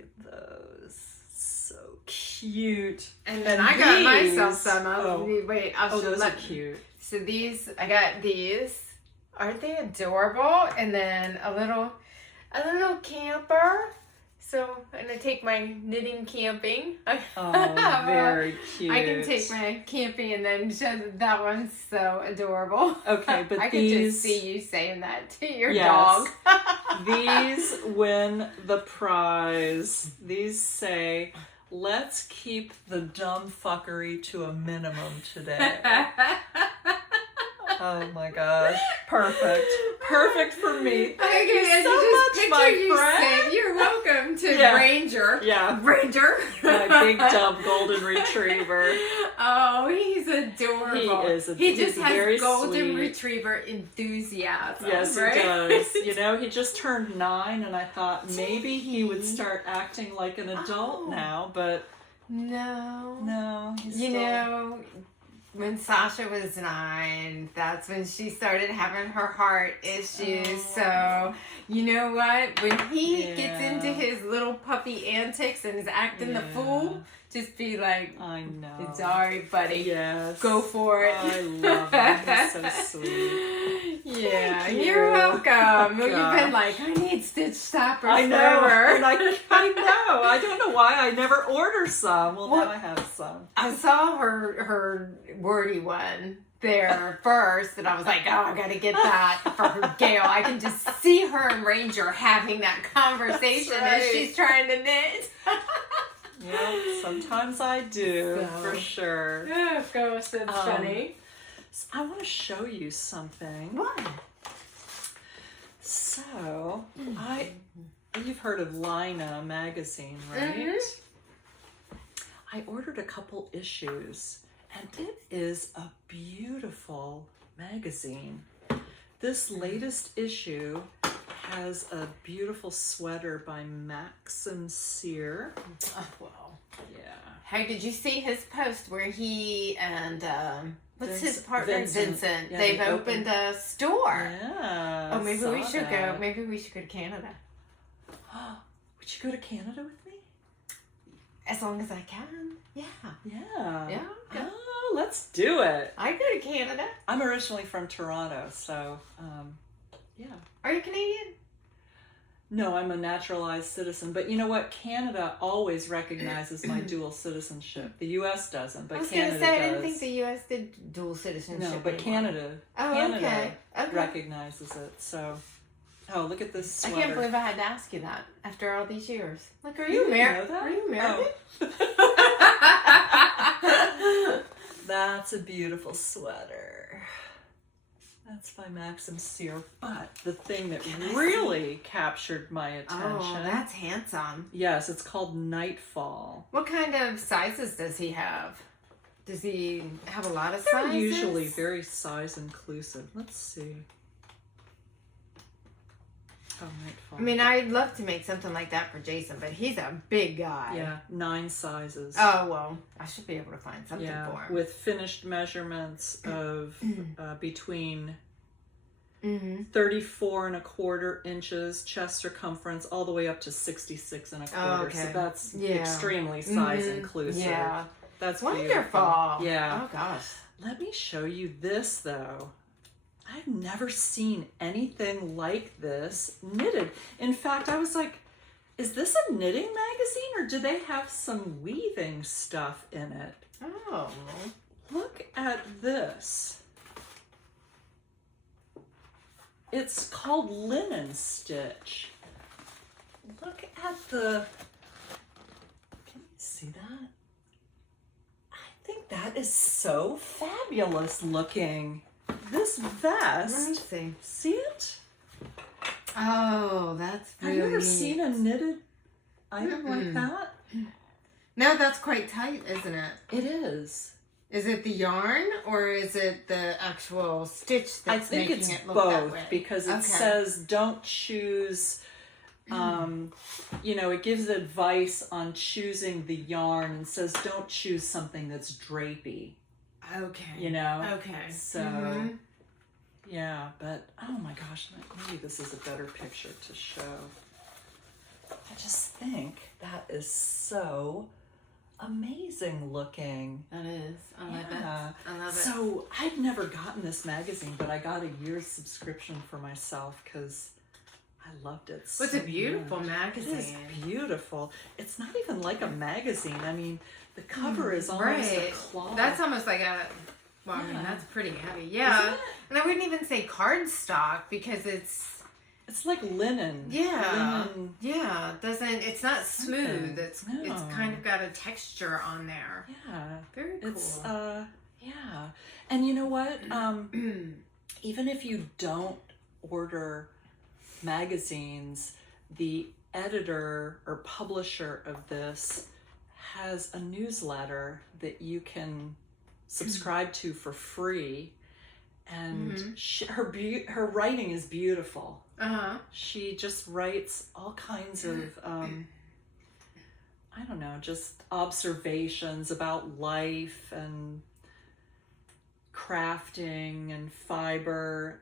at those. So cute. And then I got myself these- some. Wait, I'll show those are cute. So these, I got these. Aren't they adorable? And then a little camper. So I'm gonna take my knitting camping. Oh, very cute. I can take my camping and then show that one's so adorable. Okay, but I could just see you saying that to your dog. These win the prize. These say, let's keep the dumb fuckery to a minimum today. Oh my gosh. Perfect. Perfect for me. Thank you so much, my friend. You're welcome to Ranger. Yeah. Ranger. My big dumb golden retriever. Oh, he's adorable. He is He just has very golden sweet. Retriever enthusiasm. Yes, right? he does. You know, he just turned 9 and I thought maybe he would start acting like an adult now, but no, he's you still... know, when Sasha was 9, that's when she started having her heart issues. So, you know what? When he gets into his little puppy antics and is acting the fool, just be like, I know. It's all right, buddy. Yes. Go for it. I love him. He's so sweet. Yeah, Thank you. you're welcome. Well, you've Gosh. been like, I need stitch stoppers I know. forever. And I know. I don't know why I never order some. Well, now I have some. I saw her wordy one there first, and I was like, oh, I gotta get that for her Gayle. I can just see her and Ranger having that conversation as she's trying to knit. Yeah, sometimes I do, for sure. Oh, of course, that's funny. So I want to show you something. What? So, you've heard of Lina magazine, right? Mm-hmm. I ordered a couple issues, and it is a beautiful magazine. This latest issue has a beautiful sweater by Maxim Sear. Oh, well. Yeah. Hey, did you see his post where he and what's his Vincent- partner Vincent. Yeah, they've they opened a store. Yeah. Oh, maybe we saw should that. go. Maybe we should go to Canada. Would you go to Canada with me? As long as I can. Yeah. Yeah. Yeah. Oh, let's do it. I go to Canada. I'm originally from Toronto, so yeah. Are you Canadian? No, I'm a naturalized citizen. But you know what? Canada always recognizes my dual citizenship. The U.S. doesn't, but I was Canada gonna say does. I didn't think the U.S. did dual citizenship. No, but anymore. Canada Okay. recognizes it. So, oh, look at this sweater. I can't believe I had to ask you that after all these years. Like, are You you didn't married? know that? Are you American? Oh. That's a beautiful sweater. That's by Maxim Sear. But the thing that really captured my attention. Oh, that's handsome. Yes, it's called Nightfall. What kind of sizes does he have? Does he have a lot of They're sizes? usually very size inclusive. Let's see. Oh, Nightfall. I mean, I'd love to make something like that for Jason, but he's a big guy. Yeah, 9 sizes. Oh, well, I should be able to find something Yeah, for him. with finished measurements of between 34 1/4 inches chest circumference all the way up to 66 1/4. Oh, okay. So that's Yeah. extremely size inclusive. Yeah. That's Wonderful. beautiful. Yeah. Oh, gosh. Let me show you this though. I've never seen anything like this knitted. In fact, I was like, is this a knitting magazine or do they have some weaving stuff in it? Oh. Look at this. It's called Linen Stitch. Look at the, can you see that? I think that is so fabulous looking. This vest. Let me see. See it? Oh, that's Have really you ever neat. seen a knitted item like that? No, that's quite tight, isn't it? It is. Is it the yarn or is it the actual stitch that's I think making it's it look that both way? because it says don't choose It gives advice on choosing the yarn and says don't choose something that's drapey. Okay. Okay. So, yeah, but oh my gosh, maybe this is a better picture to show. I just think that is so amazing looking. That is. I love it. I love it. So I'd never gotten this magazine, but I got a year's subscription for myself because I loved it so It's a beautiful magazine. It is beautiful. It's not even like a magazine. I mean, the cover is almost a cloth. That's almost like a, well, I mean, that's pretty heavy. Yeah. And I wouldn't even say cardstock because it's like linen. Yeah. Linen. Yeah. It's not smooth. It's kind of got a texture on there. Yeah. Very cool. It's, yeah. And you know what? Even if you don't order magazines, the editor or publisher of this has a newsletter that you can subscribe to for free, and her writing is beautiful. She just writes all kinds of I don't know, just observations about life and crafting and fiber.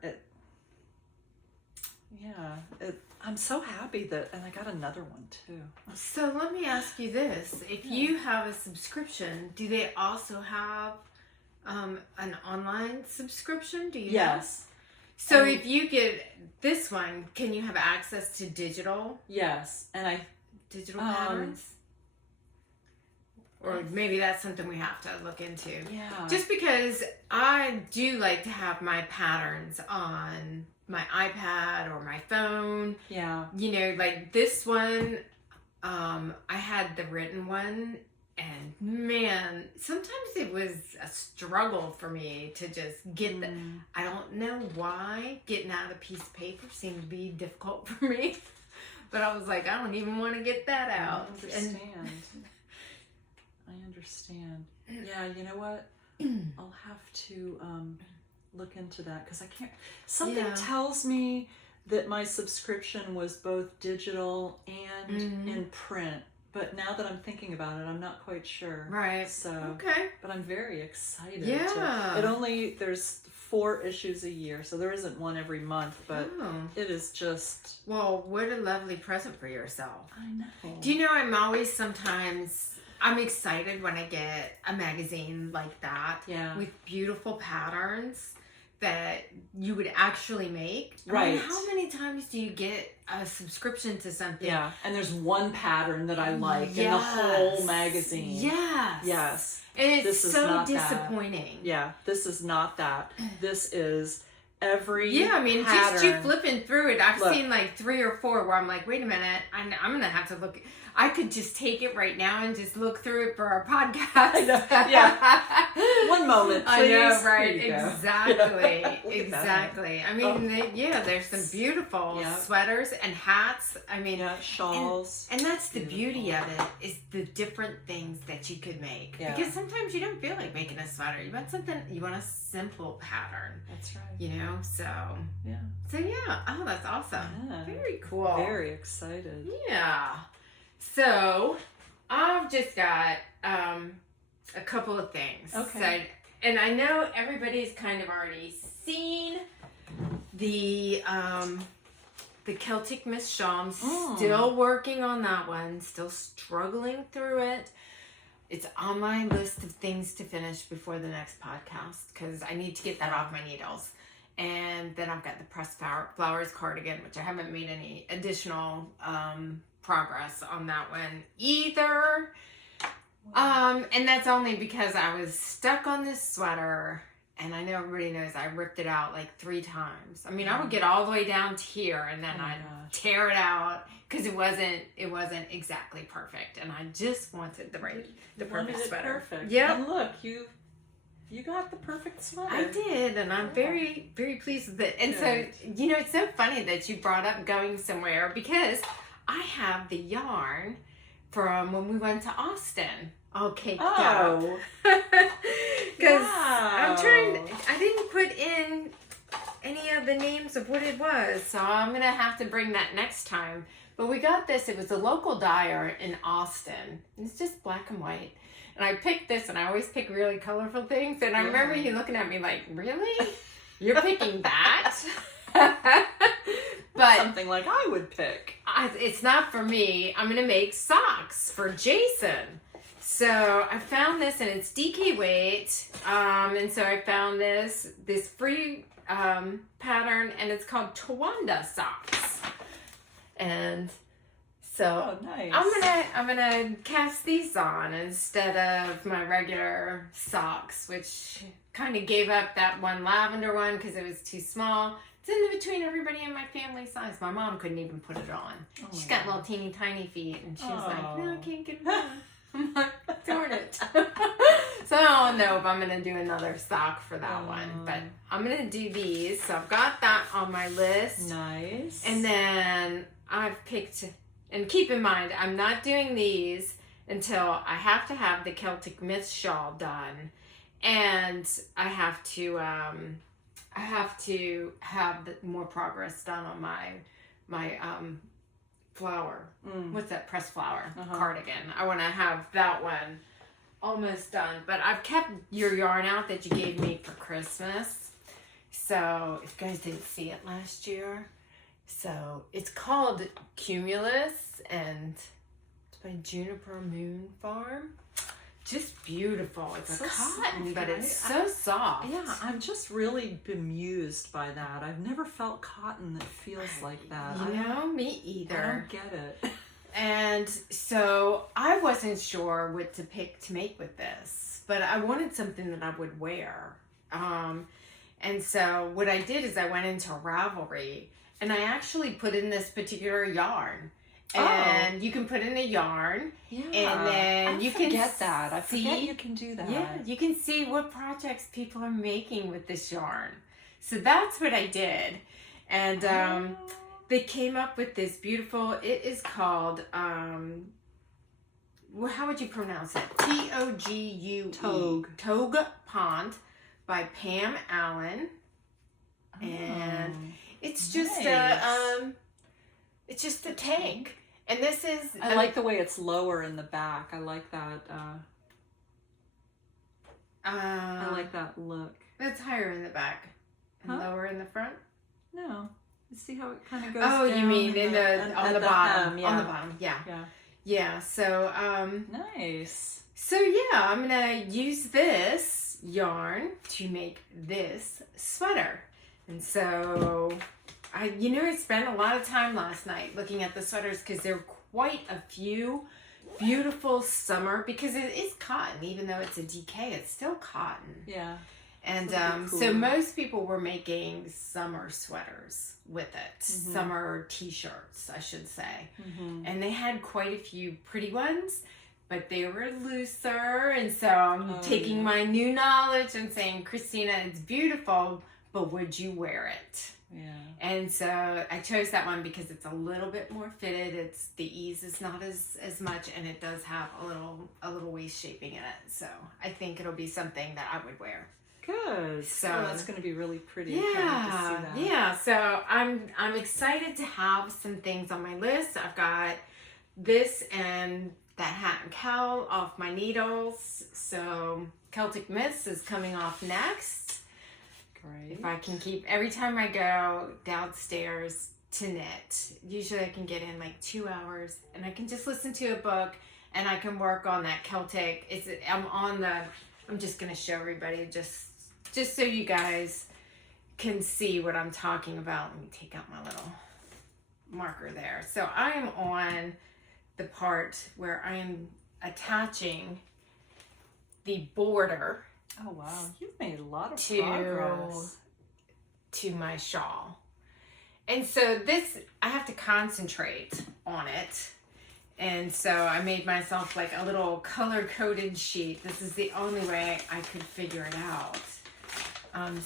I'm so happy that, and I got another one too. So let me ask you this. If you have a subscription, do they also have an online subscription? Do you Yes. know? So if you get this one, can you have access to digital? Yes. And digital patterns? Or maybe that's something we have to look into. Yeah. Just because I do like to have my patterns on my iPad or my phone. Yeah. Like this one, I had the written one, and man, sometimes it was a struggle for me to just get I don't know why getting out a piece of paper seemed to be difficult for me. But I was like, I don't even want to get that out. I understand. Yeah, you know what? I'll have to look into that because I can't. Something tells me that my subscription was both digital and in print. But now that I'm thinking about it, I'm not quite sure. Right. So, okay. But I'm very excited. Yeah. There's 4 issues a year, so there isn't one every month, but it is just... Well, what a lovely present for yourself. I know. Do you know, I'm excited when I get a magazine like that with beautiful patterns that you would actually make. Right. I mean, how many times do you get a subscription to something? Yeah, and there's one pattern that I like in the whole magazine. Yes. Yes. And it's so disappointing. That. Yeah, this is not that. This is every pattern. Just you flipping through it. I've seen like 3 or 4 where I'm like, wait a minute, I'm going to have to look. I could just take it right now and just look through it for our podcast. Yeah. One moment, please. I know, right? Exactly. Yeah. Exactly. I mean, there's some beautiful sweaters and hats. I mean, shawls. And that's the beauty of it, is the different things that you could make. Yeah. Because sometimes you don't feel like making a sweater. You want a simple pattern. That's right. So. Yeah. So yeah. Oh, that's awesome. Yeah. Very cool. Very excited. Yeah. So, I've just got a couple of things. Okay. And I know everybody's kind of already seen the Celtic Mist shawl. I'm still working on that one. Still struggling through it. It's on my list of things to finish before the next podcast because I need to get that off my needles. And then I've got the pressed flowers cardigan, which I haven't made any additional progress on that one either. And that's only because I was stuck on this sweater, and I know everybody knows I ripped it out like 3 times. I mean, I would get all the way down to here, and then I'd tear it out because it wasn't exactly perfect, and I just wanted the perfect sweater. Perfect. Yeah. And look, you got the perfect sweater. I did, and I'm very, very pleased with it. And so, it's so funny that you brought up going somewhere because I have the yarn from when we went to Austin all caked up. Because I didn't put in any idea the names of what it was, so I'm gonna have to bring that next time. But we got this. It was a local dyer in Austin. It's just black and white. And I picked this, and I always pick really colorful things. And I remember you looking at me like, really? You're picking that? But something like I would pick. It's not for me. I'm going to make socks for Jason. So I found this, and it's DK weight. And so I found this free pattern, and it's called Tawanda socks. And so nice. I'm gonna cast these on instead of my regular socks, which kind of gave up that one lavender one because it was too small. It's in between everybody in my family size. My mom couldn't even put it on. She's got little teeny tiny feet, and she was like, "No, I can't get it on." I'm like, darn it. So I don't know if I'm gonna do another sock for that one, but I'm gonna do these. So I've got that on my list. Nice. And then I've picked, and keep in mind, I'm not doing these until I have to have the Celtic Myth shawl done, and I have to have more progress done on my flower. What's that? Pressed flower cardigan. I want to have that one almost done, but I've kept your yarn out that you gave me for Christmas. So if you guys didn't see it last year. So it's called Cumulus, and it's by Juniper Moon Farm. Just beautiful. It's so a cotton, soft, but it's so soft. Yeah, I'm just really bemused by that. I've never felt cotton that feels like that. You know, me either. I don't get it. And so I wasn't sure what to pick to make with this, but I wanted something that I would wear. And so what I did is I went into Ravelry, and I actually put in this particular yarn. And you can put in a yarn, and then you can get that. I forget you can do that. Yeah, you can see what projects people are making with this yarn. So that's what I did, and they came up with this beautiful. It is called well, how would you pronounce it? Togue. Togue Pond by Pam Allen, and it's just it's just a tank. And this is... I like the way it's lower in the back. I like that. I like that look. It's higher in the back and lower in the front? No. See how it kind of goes down? You mean on the bottom. Hem, on the bottom, yeah. So, nice. So, yeah, I'm going to use this yarn to make this sweater. And so... I spent a lot of time last night looking at the sweaters because there are quite a few beautiful summer, because it is cotton, even though it's a DK, it's still cotton. Yeah. And so most people were making summer sweaters with it, summer t-shirts, I should say. And they had quite a few pretty ones, but they were looser. And so I'm taking my new knowledge and saying, Christina, it's beautiful, but would you wear it? Yeah. And so I chose that one because it's a little bit more fitted. The ease is not as much, and it does have a little waist shaping in it. So I think it'll be something that I would wear. Good. So that's going to be really pretty. Yeah. I can't wait to see that. Yeah. So I'm excited to have some things on my list. I've got this and that hat and cowl off my needles. So Celtic Myths is coming off next. Great. If I can keep, every time I go downstairs to knit, usually I can get in like 2 hours, and I can just listen to a book, and I can work on that Celtic. I'm just going to show everybody just so you guys can see what I'm talking about. Let me take out my little marker there. So I am on the part where I am attaching the border. Oh wow, you've made a lot of progress to my shawl. And so this, I have to concentrate on it. And so I made myself like a little color-coded sheet. This is the only way I could figure it out. And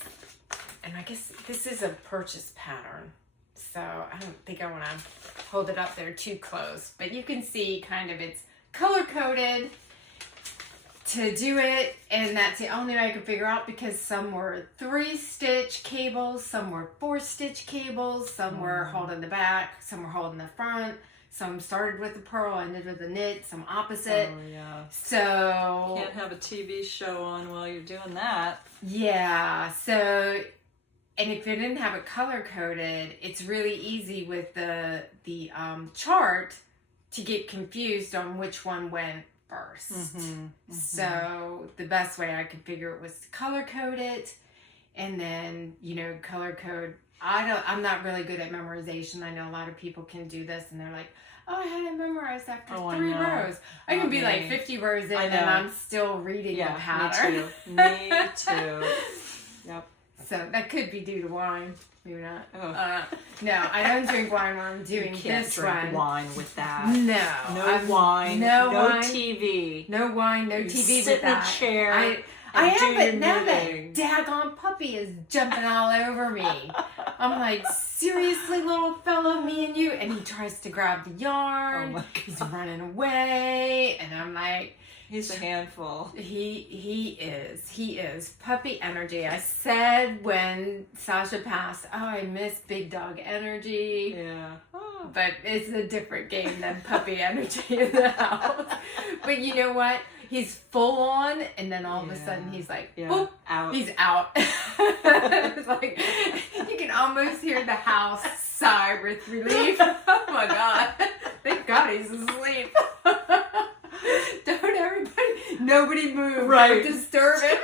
I guess this is a purchase pattern. So I don't think I want to hold it up there too close. But you can see kind of it's color-coded to do it, and that's the only way I could figure out, because some were 3-stitch cables, some were 4-stitch cables, some were holding the back, some were holding the front, some started with the purl, ended with the knit, some opposite. Oh, yeah. So Can't have a TV show on while you're doing that. yeah, so, and if you didn't have it color coded, it's really easy with the chart to get confused on which one went first. So the best way I could figure it was to color code it, and then, you know, color code. I'm not really good at memorization. I know a lot of people can do this, and they're like, oh, I had it memorized after 3 rows. I can be like 50 rows in, and I'm still reading the pattern. Me too. Yep. So that could be due to wine. Maybe not. Oh. No, I don't drink wine when I'm doing this drink one. wine with that. No wine. No wine. TV. No wine, no TV sit with that. in a chair. I am, but now knitting. that daggone puppy is jumping all over me. I'm like, seriously, little fellow, me and you? And he tries to grab the yarn. Oh my God. He's running away. And I'm like... He's a handful. He is. Puppy energy. I said when Sasha passed, oh, I miss big dog energy. Yeah. Oh. But it's a different game than puppy energy in the house. But you know what? He's full on, and then all of a sudden he's like, boop, out. He's out. It's like, you can almost hear the house sigh with relief. Oh my God. Thank God he's asleep. Don't everybody, nobody move. Right. Don't disturb him.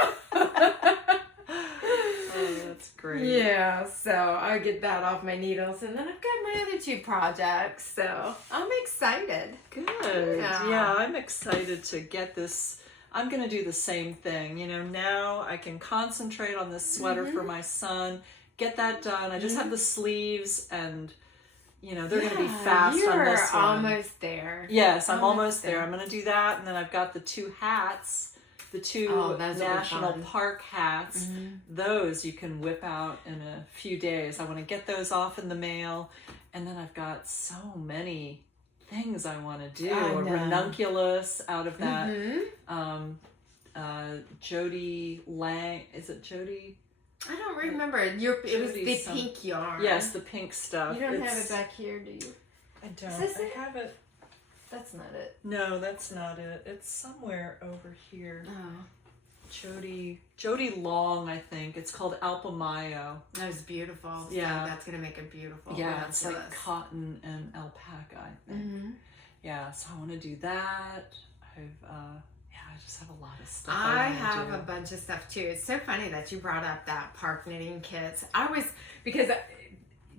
Oh, that's great. Yeah, so I'll get that off my needles, and then I've got my other 2 projects, so I'm excited. Good. Yeah, I'm excited to get this. I'm going to do the same thing. You know, now I can concentrate on this sweater for my son, get that done. I just have the sleeves, and, you know, they're going to be fast on this one. You're almost there. Yes, I'm almost there. I'm going to do that, and then I've got the 2 hats, the 2 national park hats. Those you can whip out in a few days. I want to get those off in the mail, and then I've got so many things I want to do. A ranunculus out of that Jody Lang. Is it Jody? I don't remember. It was the pink yarn. Yes, the pink stuff. You don't have it back here, do you? I don't. Is this I it? have it. That's not it. No, that's not it. It's somewhere over here. Oh. Jody Long, I think. It's called Alpamayo. That was beautiful. Yeah. So that's going to make a beautiful Yeah, it's like ranunculus. cotton and alpaca, I think. Yeah, so I want to do that. I just have a lot of stuff I wanna have do. a bunch of stuff too. It's so funny that you brought up that park knitting kits. Because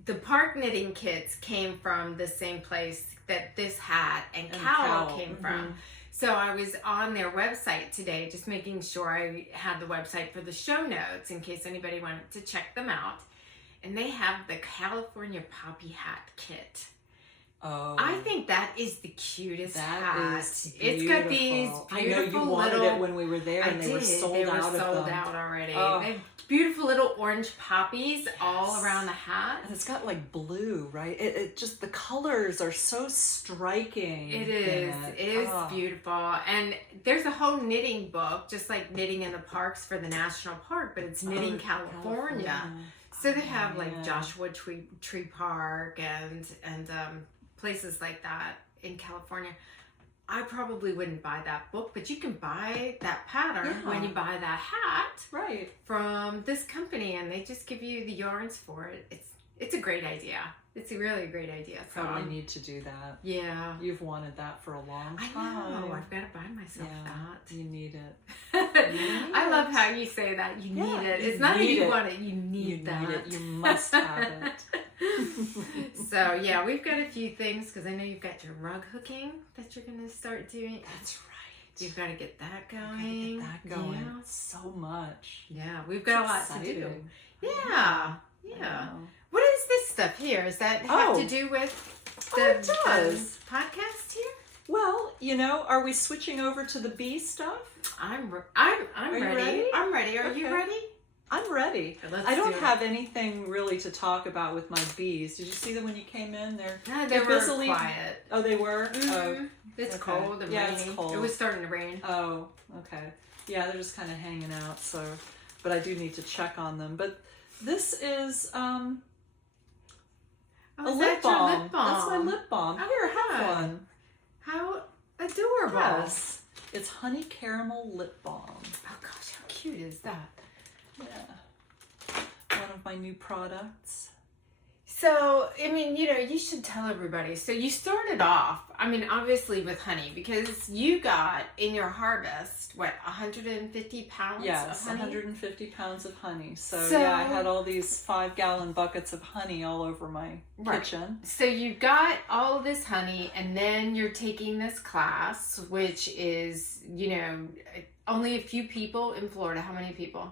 the park knitting kits came from the same place that this hat and cowl came from. So I was on their website today, just making sure I had the website for the show notes in case anybody wanted to check them out. And they have the California Poppy Hat Kit. Oh, I think that is the cutest hat. That is beautiful. It's got these beautiful I know you wanted it when we were there, and they were sold They were out sold of them. out already. Oh. They have beautiful little orange poppies all around the hat. And it's got like blue, right? It just, the colors are so striking. It is. It is beautiful. And there's a whole knitting book, just like Knitting in the Parks for the National Park, but it's Knitting California. So they have like Joshua Tree Park and places like that in California. I probably wouldn't buy that book, but you can buy that pattern when you buy that hat from this company, and they just give you the yarns for it. It's a great idea. It's a really great idea. So Probably need to do that. Yeah. You've wanted that for a long time. I know. I've got to buy myself that. You need it. I love how you say that. You need it. It's not that you want it. You need that. You need it. You must have it. So yeah, we've got a few things because I know you've got your rug hooking that you're going to start doing. That's right. You've got to get that going. Yeah. So much. Yeah, we've got a lot to do. Yeah. What is this stuff here? Does that have to do with the podcast here? Well, are we switching over to the bee stuff? I'm ready. I'm ready. Are you ready? I'm ready. Let's I don't do it. have anything really to talk about with my bees. Did you see them when you came in? They were busily quiet. Oh, they were? Mm-hmm. It's okay. cold and rainy. It's cold. It was starting to rain. Oh, okay. Yeah, they're just kind of hanging out. So, but I do need to check on them. But this is a lip balm. Your lip balm? That's my lip balm. Oh, Here, have yeah. one. How adorable. Yes. It's honey caramel lip balm. Oh gosh, how cute is that? Yeah. One of my new products. So, I mean, you should tell everybody. So you started off, I mean, obviously with honey, because you got in your harvest, 150 pounds Yes, of honey? 150 pounds of honey. So yeah, I had all these 5-gallon buckets of honey all over my kitchen. So you got all of this honey, and then you're taking this class, which is, only a few people in Florida. How many people?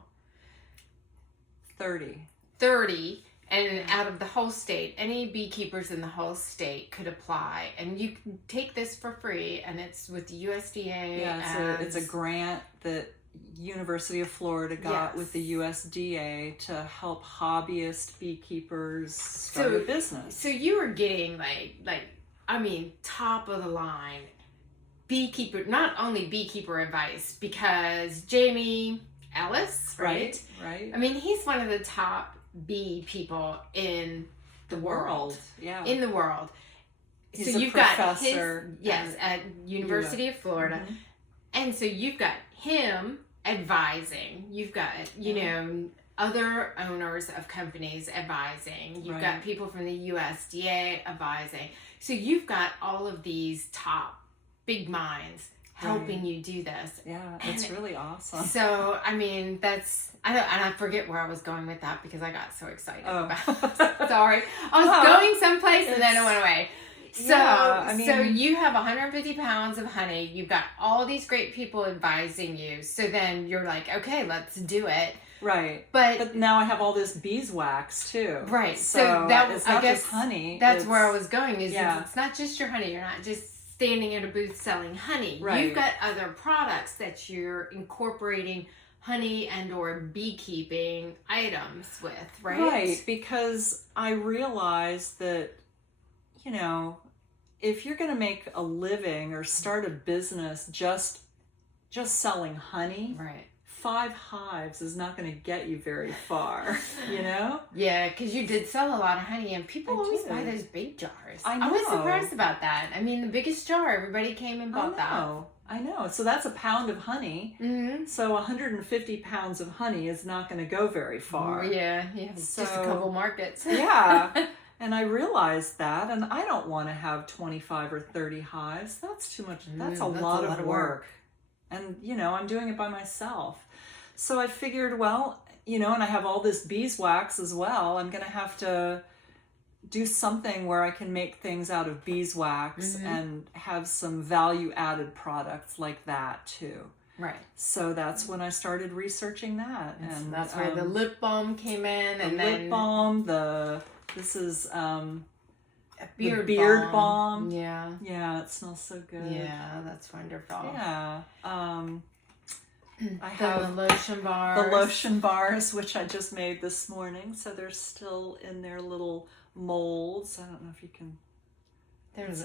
30. 30. And out of the whole state, any beekeepers in the whole state could apply. And you can take this for free, and it's with the USDA. Yeah, it's a grant that University of Florida got with the USDA to help hobbyist beekeepers start a business. So you were getting top of the line beekeeper, not only beekeeper advice, because Jamie Ellis, right? Right. I mean, he's one of the top bee people in the world. Yeah. In the world. He's so a you've professor got at University of Florida. Mm-hmm. And so you've got him advising. You've got, other owners of companies advising. You've got people from the USDA advising. So you've got all of these top big minds helping you do this. Yeah, it's really awesome. So, I mean, I forget where I was going with that because I got so excited about it. Sorry. I was going someplace and then it went away. So, so you have 150 pounds of honey. You've got all these great people advising you. So then you're like, okay, let's do it. Right. But now I have all this beeswax too. Right. So that it's I not guess just honey. That's where I was going is Yeah. it's not just your honey. You're not just standing at a booth selling honey. Right. You've got other products that you're incorporating honey and or beekeeping items with, right? Right, because I realized that, if you're going to make a living or start a business just selling honey, Right. 5 hives is not going to get you very far, Yeah, because you did sell a lot of honey, and people always buy those big jars. I was surprised about that. I mean, the biggest jar, everybody came and bought that. I know. So that's a pound of honey. Mm-hmm. So 150 pounds of honey is not going to go very far. Yeah, just a couple markets. Yeah. And I realized that, and I don't want to have 25 or 30 hives. That's too much. That's a lot of work. And, I'm doing it by myself. So I figured, and I have all this beeswax as well. I'm going to have to do something where I can make things out of beeswax and have some value-added products like that, too. Right. So that's when I started researching that. And that's where the lip balm came in. And then lip balm, this is a beard balm. Yeah. Yeah, it smells so good. Yeah, that's wonderful. Yeah. I the have lotion bars. the lotion bars, which I just made this morning. So they're still in their little molds. I don't know if you can. Those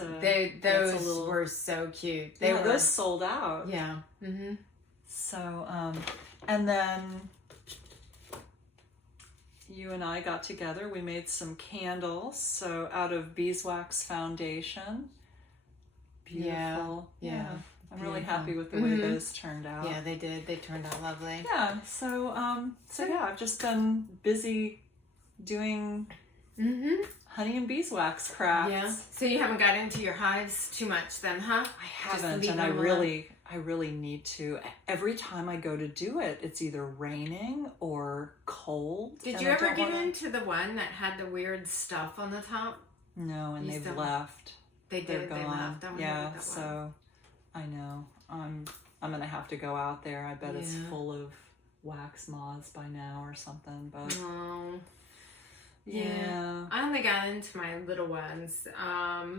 were so cute. Those sold out. Yeah. Mm-hmm. So, and then you and I got together. We made some candles. So out of beeswax foundation. Beautiful. Yeah. I'm really happy with the way those turned out. Yeah, they did. They turned out lovely. Yeah. So I've just been busy doing honey and beeswax crafts. Yeah. So you haven't got into your hives too much then, huh? I haven't, and I really need to. Every time I go to do it, it's either raining or cold. Did you ever get into the one that had the weird stuff on the top? No, and they've left. They did. They left. Yeah. So I know. I'm gonna have to go out there. I bet it's full of wax moths by now or something. But yeah. I only got into my little ones.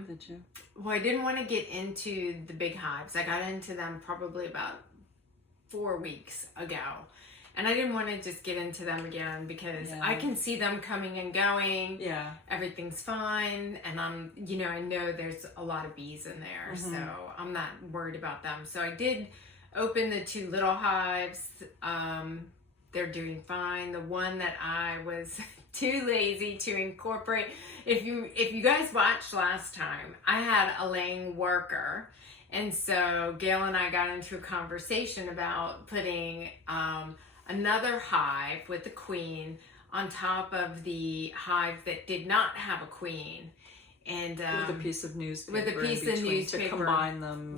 Did you? Well, I didn't want to get into the big hives. I got into them probably about 4 weeks ago. And I didn't want to just get into them again because Yeah. I can see them coming and going. Yeah. Everything's fine. And I know there's a lot of bees in there. So I'm not worried about them. So I did open the 2 little hives. They're doing fine. The one that I was too lazy to incorporate. If you guys watched last time, I had a laying worker. And so Gayle and I got into a conversation about putting another hive with the queen on top of the hive that did not have a queen. And with a piece of newspaper. To combine them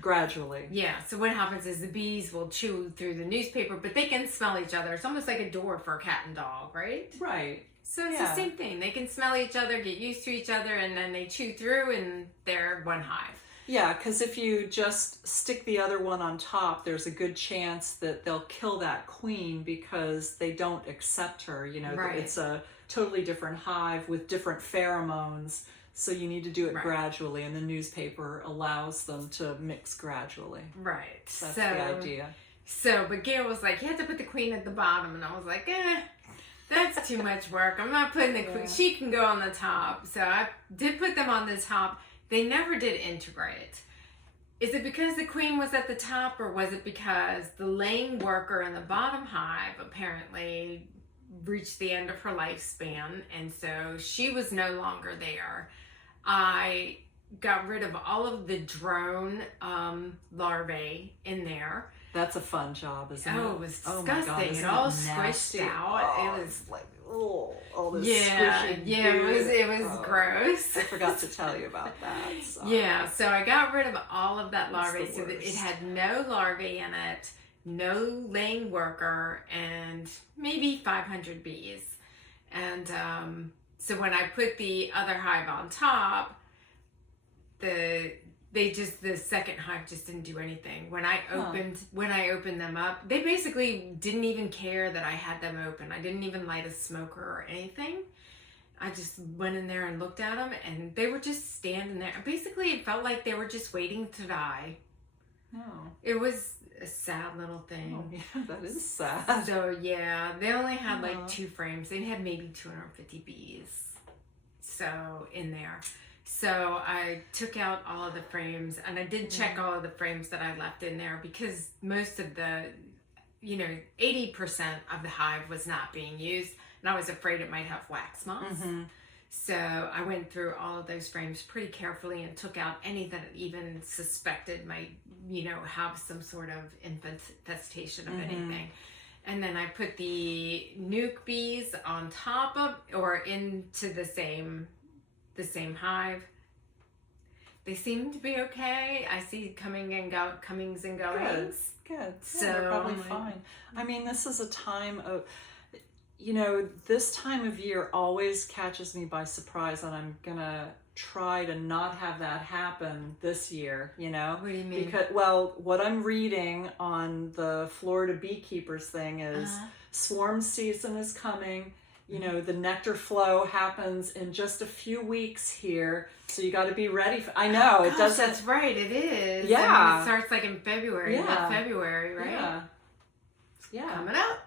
gradually. Yeah. So what happens is the bees will chew through the newspaper, but they can smell each other. It's almost like a door for a cat and dog, right? Right. So it's the same thing. They can smell each other, get used to each other, and then they chew through and they're one hive. Yeah, because if you just stick the other one on top, there's a good chance that they'll kill that queen because they don't accept her. It's a totally different hive with different pheromones. So you need to do it gradually, and the newspaper allows them to mix gradually. Right. That's the idea. But Gayle was like, you have to put the queen at the bottom. And I was like, that's too much work. I'm not putting the queen. She can go on the top. So I did put them on the top. They never did integrate. Is it because the queen was at the top, or was it because the laying worker in the bottom hive apparently reached the end of her lifespan, and so she was no longer there? I got rid of all of the drone larvae in there. That's a fun job, isn't it? Oh, it was disgusting. Oh my God, it all squished out. It was like, all this squishing. Yeah, it was gross. I forgot to tell you about that. So. Yeah, so I got rid of all of that larvae so that it had no larvae in it, no laying worker, and maybe 500 bees. And so when I put the other hive on top, the second hive just didn't do anything. When I opened them up, they basically didn't even care that I had them open. I didn't even light a smoker or anything. I just went in there and looked at them, and they were just standing there. Basically, it felt like they were just waiting to die. Oh. It was a sad little thing. Oh, yeah, that is sad. So, yeah, they only had like 2 frames. They had maybe 250 bees in there. So I took out all of the frames, and I did check all of the frames that I left in there because most of the, 80% of the hive was not being used, and I was afraid it might have wax moths. Mm-hmm. So I went through all of those frames pretty carefully and took out any that even suspected might, have some sort of infestation of anything. And then I put the nuke bees on top of or into the same hive. They seem to be okay. I see comings and goings. Good. So they're probably fine. I mean, this is a time of, this time of year always catches me by surprise, and I'm gonna try to not have that happen this year. What do you mean? Because what I'm reading on the Florida beekeepers thing is swarm season is coming. The nectar flow happens in just a few weeks here, so you got to be ready. I know it does. That's right. It is. Yeah, I mean, it starts like in February. Yeah, February, right? Yeah. Coming up.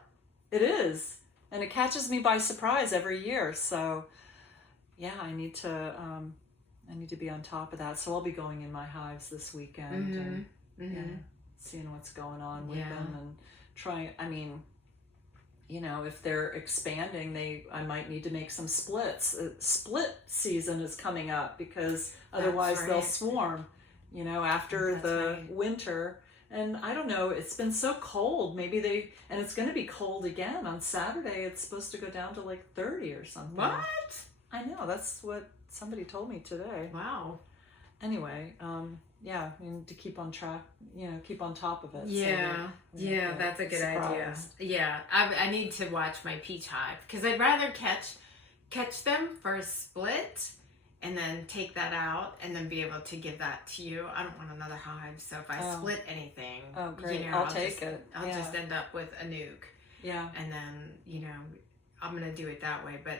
It is, and it catches me by surprise every year. So, yeah, I need to be on top of that. So I'll be going in my hives this weekend and seeing what's going on with them and trying. I mean, if they're expanding, I might need to make some splits. Split season is coming up because otherwise they'll swarm, after the winter. And I don't know, it's been so cold. Maybe and it's going to be cold again on Saturday. It's supposed to go down to like 30 or something. What? I know, that's what somebody told me today. Wow. Anyway, I mean, to keep on track, keep on top of it. Yeah, so that's a good idea. Yeah, I need to watch my peach hive because I'd rather catch them for a split and then take that out and then be able to give that to you. I don't want another hive, so if I split anything, great. I'll take it. I'll just end up with a nuke. Yeah. And then, I'm going to do it that way, but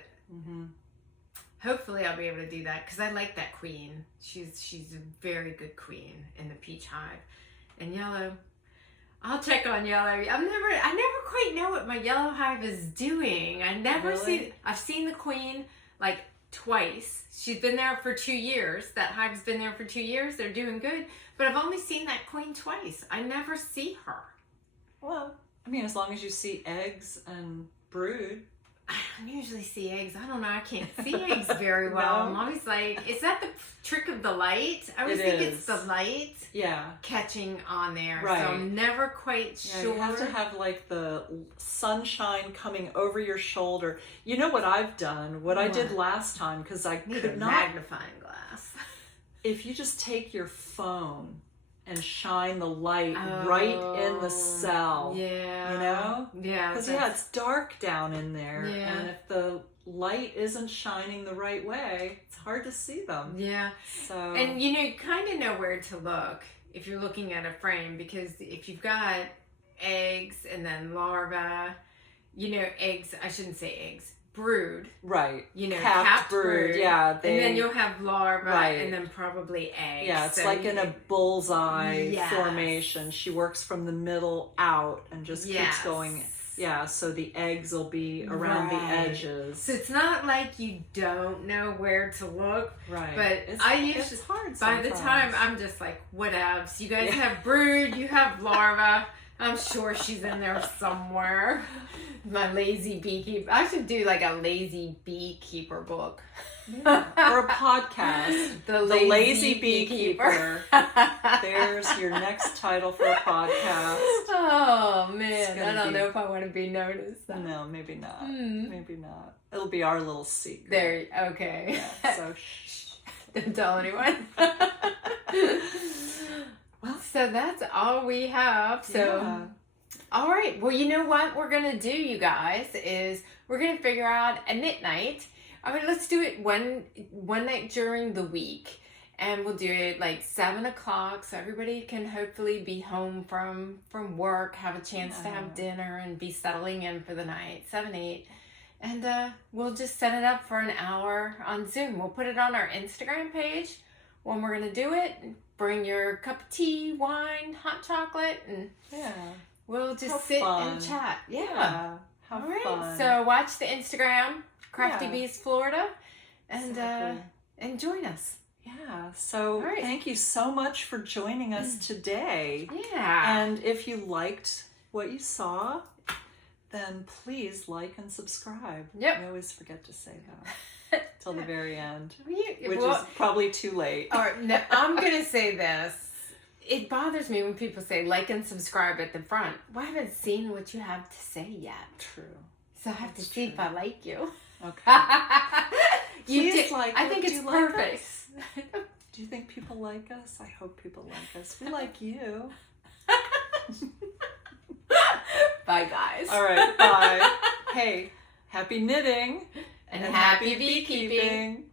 hopefully I'll be able to do that because I like that queen. She's a very good queen in the peach hive. And yellow, I'll check on yellow. I never quite know what my yellow hive is doing. I've seen the queen like twice. She's been there for 2 years. That hive's been there for 2 years. They're doing good. But I've only seen that queen twice. I never see her. Well, I mean, as long as you see eggs and brood. I don't usually see eggs. I don't know. I can't see eggs very well. No? I'm always like, is that the trick of the light? I always think it's the light catching on there. Right. So I'm never quite sure. You have to have like the sunshine coming over your shoulder. You know what I've done? What I did last time, because I could not. Magnifying glass. If you just take your phone and shine the light right in the cell. Yeah. You know? Yeah. Because, it's dark down in there. Yeah. And if the light isn't shining the right way, it's hard to see them. Yeah. So. And, you kind of know where to look if you're looking at a frame. Because if you've got eggs and then larvae, eggs, I shouldn't say eggs. Brood. Right. Capped brood. Yeah. And then you'll have larvae and then probably eggs. Yeah, it's like in a bullseye formation. She works from the middle out and just keeps going. Yeah, so the eggs will be around the edges. So it's not like you don't know where to look. Right. But it's hard sometimes. By the time I'm just like, whatevs. You guys have brood, you have larvae. I'm sure she's in there somewhere. My lazy beekeeper. I should do like a lazy beekeeper book. Yeah. Or a podcast. The lazy beekeeper. There's your next title for a podcast. Oh man, I don't know if I want to be noticed. No, maybe not. Maybe not. It'll be our little secret. There. Okay. Yeah, so shh. Don't tell anyone. Well, so that's all we have. So, all right. Well, you know what we're going to do, you guys, is we're going to figure out a knit night. I mean, let's do it one night during the week. And we'll do it like 7 o'clock so everybody can hopefully be home from work, have a chance to have dinner and be settling in for the night, 7, 8. And we'll just set it up for an hour on Zoom. We'll put it on our Instagram page when we're going to do it. Bring your cup of tea, wine, hot chocolate, and we'll just sit and chat. Yeah. All right. Fun. So watch the Instagram, CraftyBeesFlorida, and join us. Yeah. So thank you so much for joining us today. Yeah. And if you liked what you saw, then please like and subscribe. Yep. I always forget to say that till the very end, which is probably too late. All right, no, I'm going to say this. It bothers me when people say like and subscribe at the front. Well, I haven't seen what you have to say yet. True. So I have to see if I like you. Okay. I think it's perfect. Do you think people like us? I hope people like us. We like you. Bye, guys. All right, bye. Hey, happy knitting and happy beekeeping.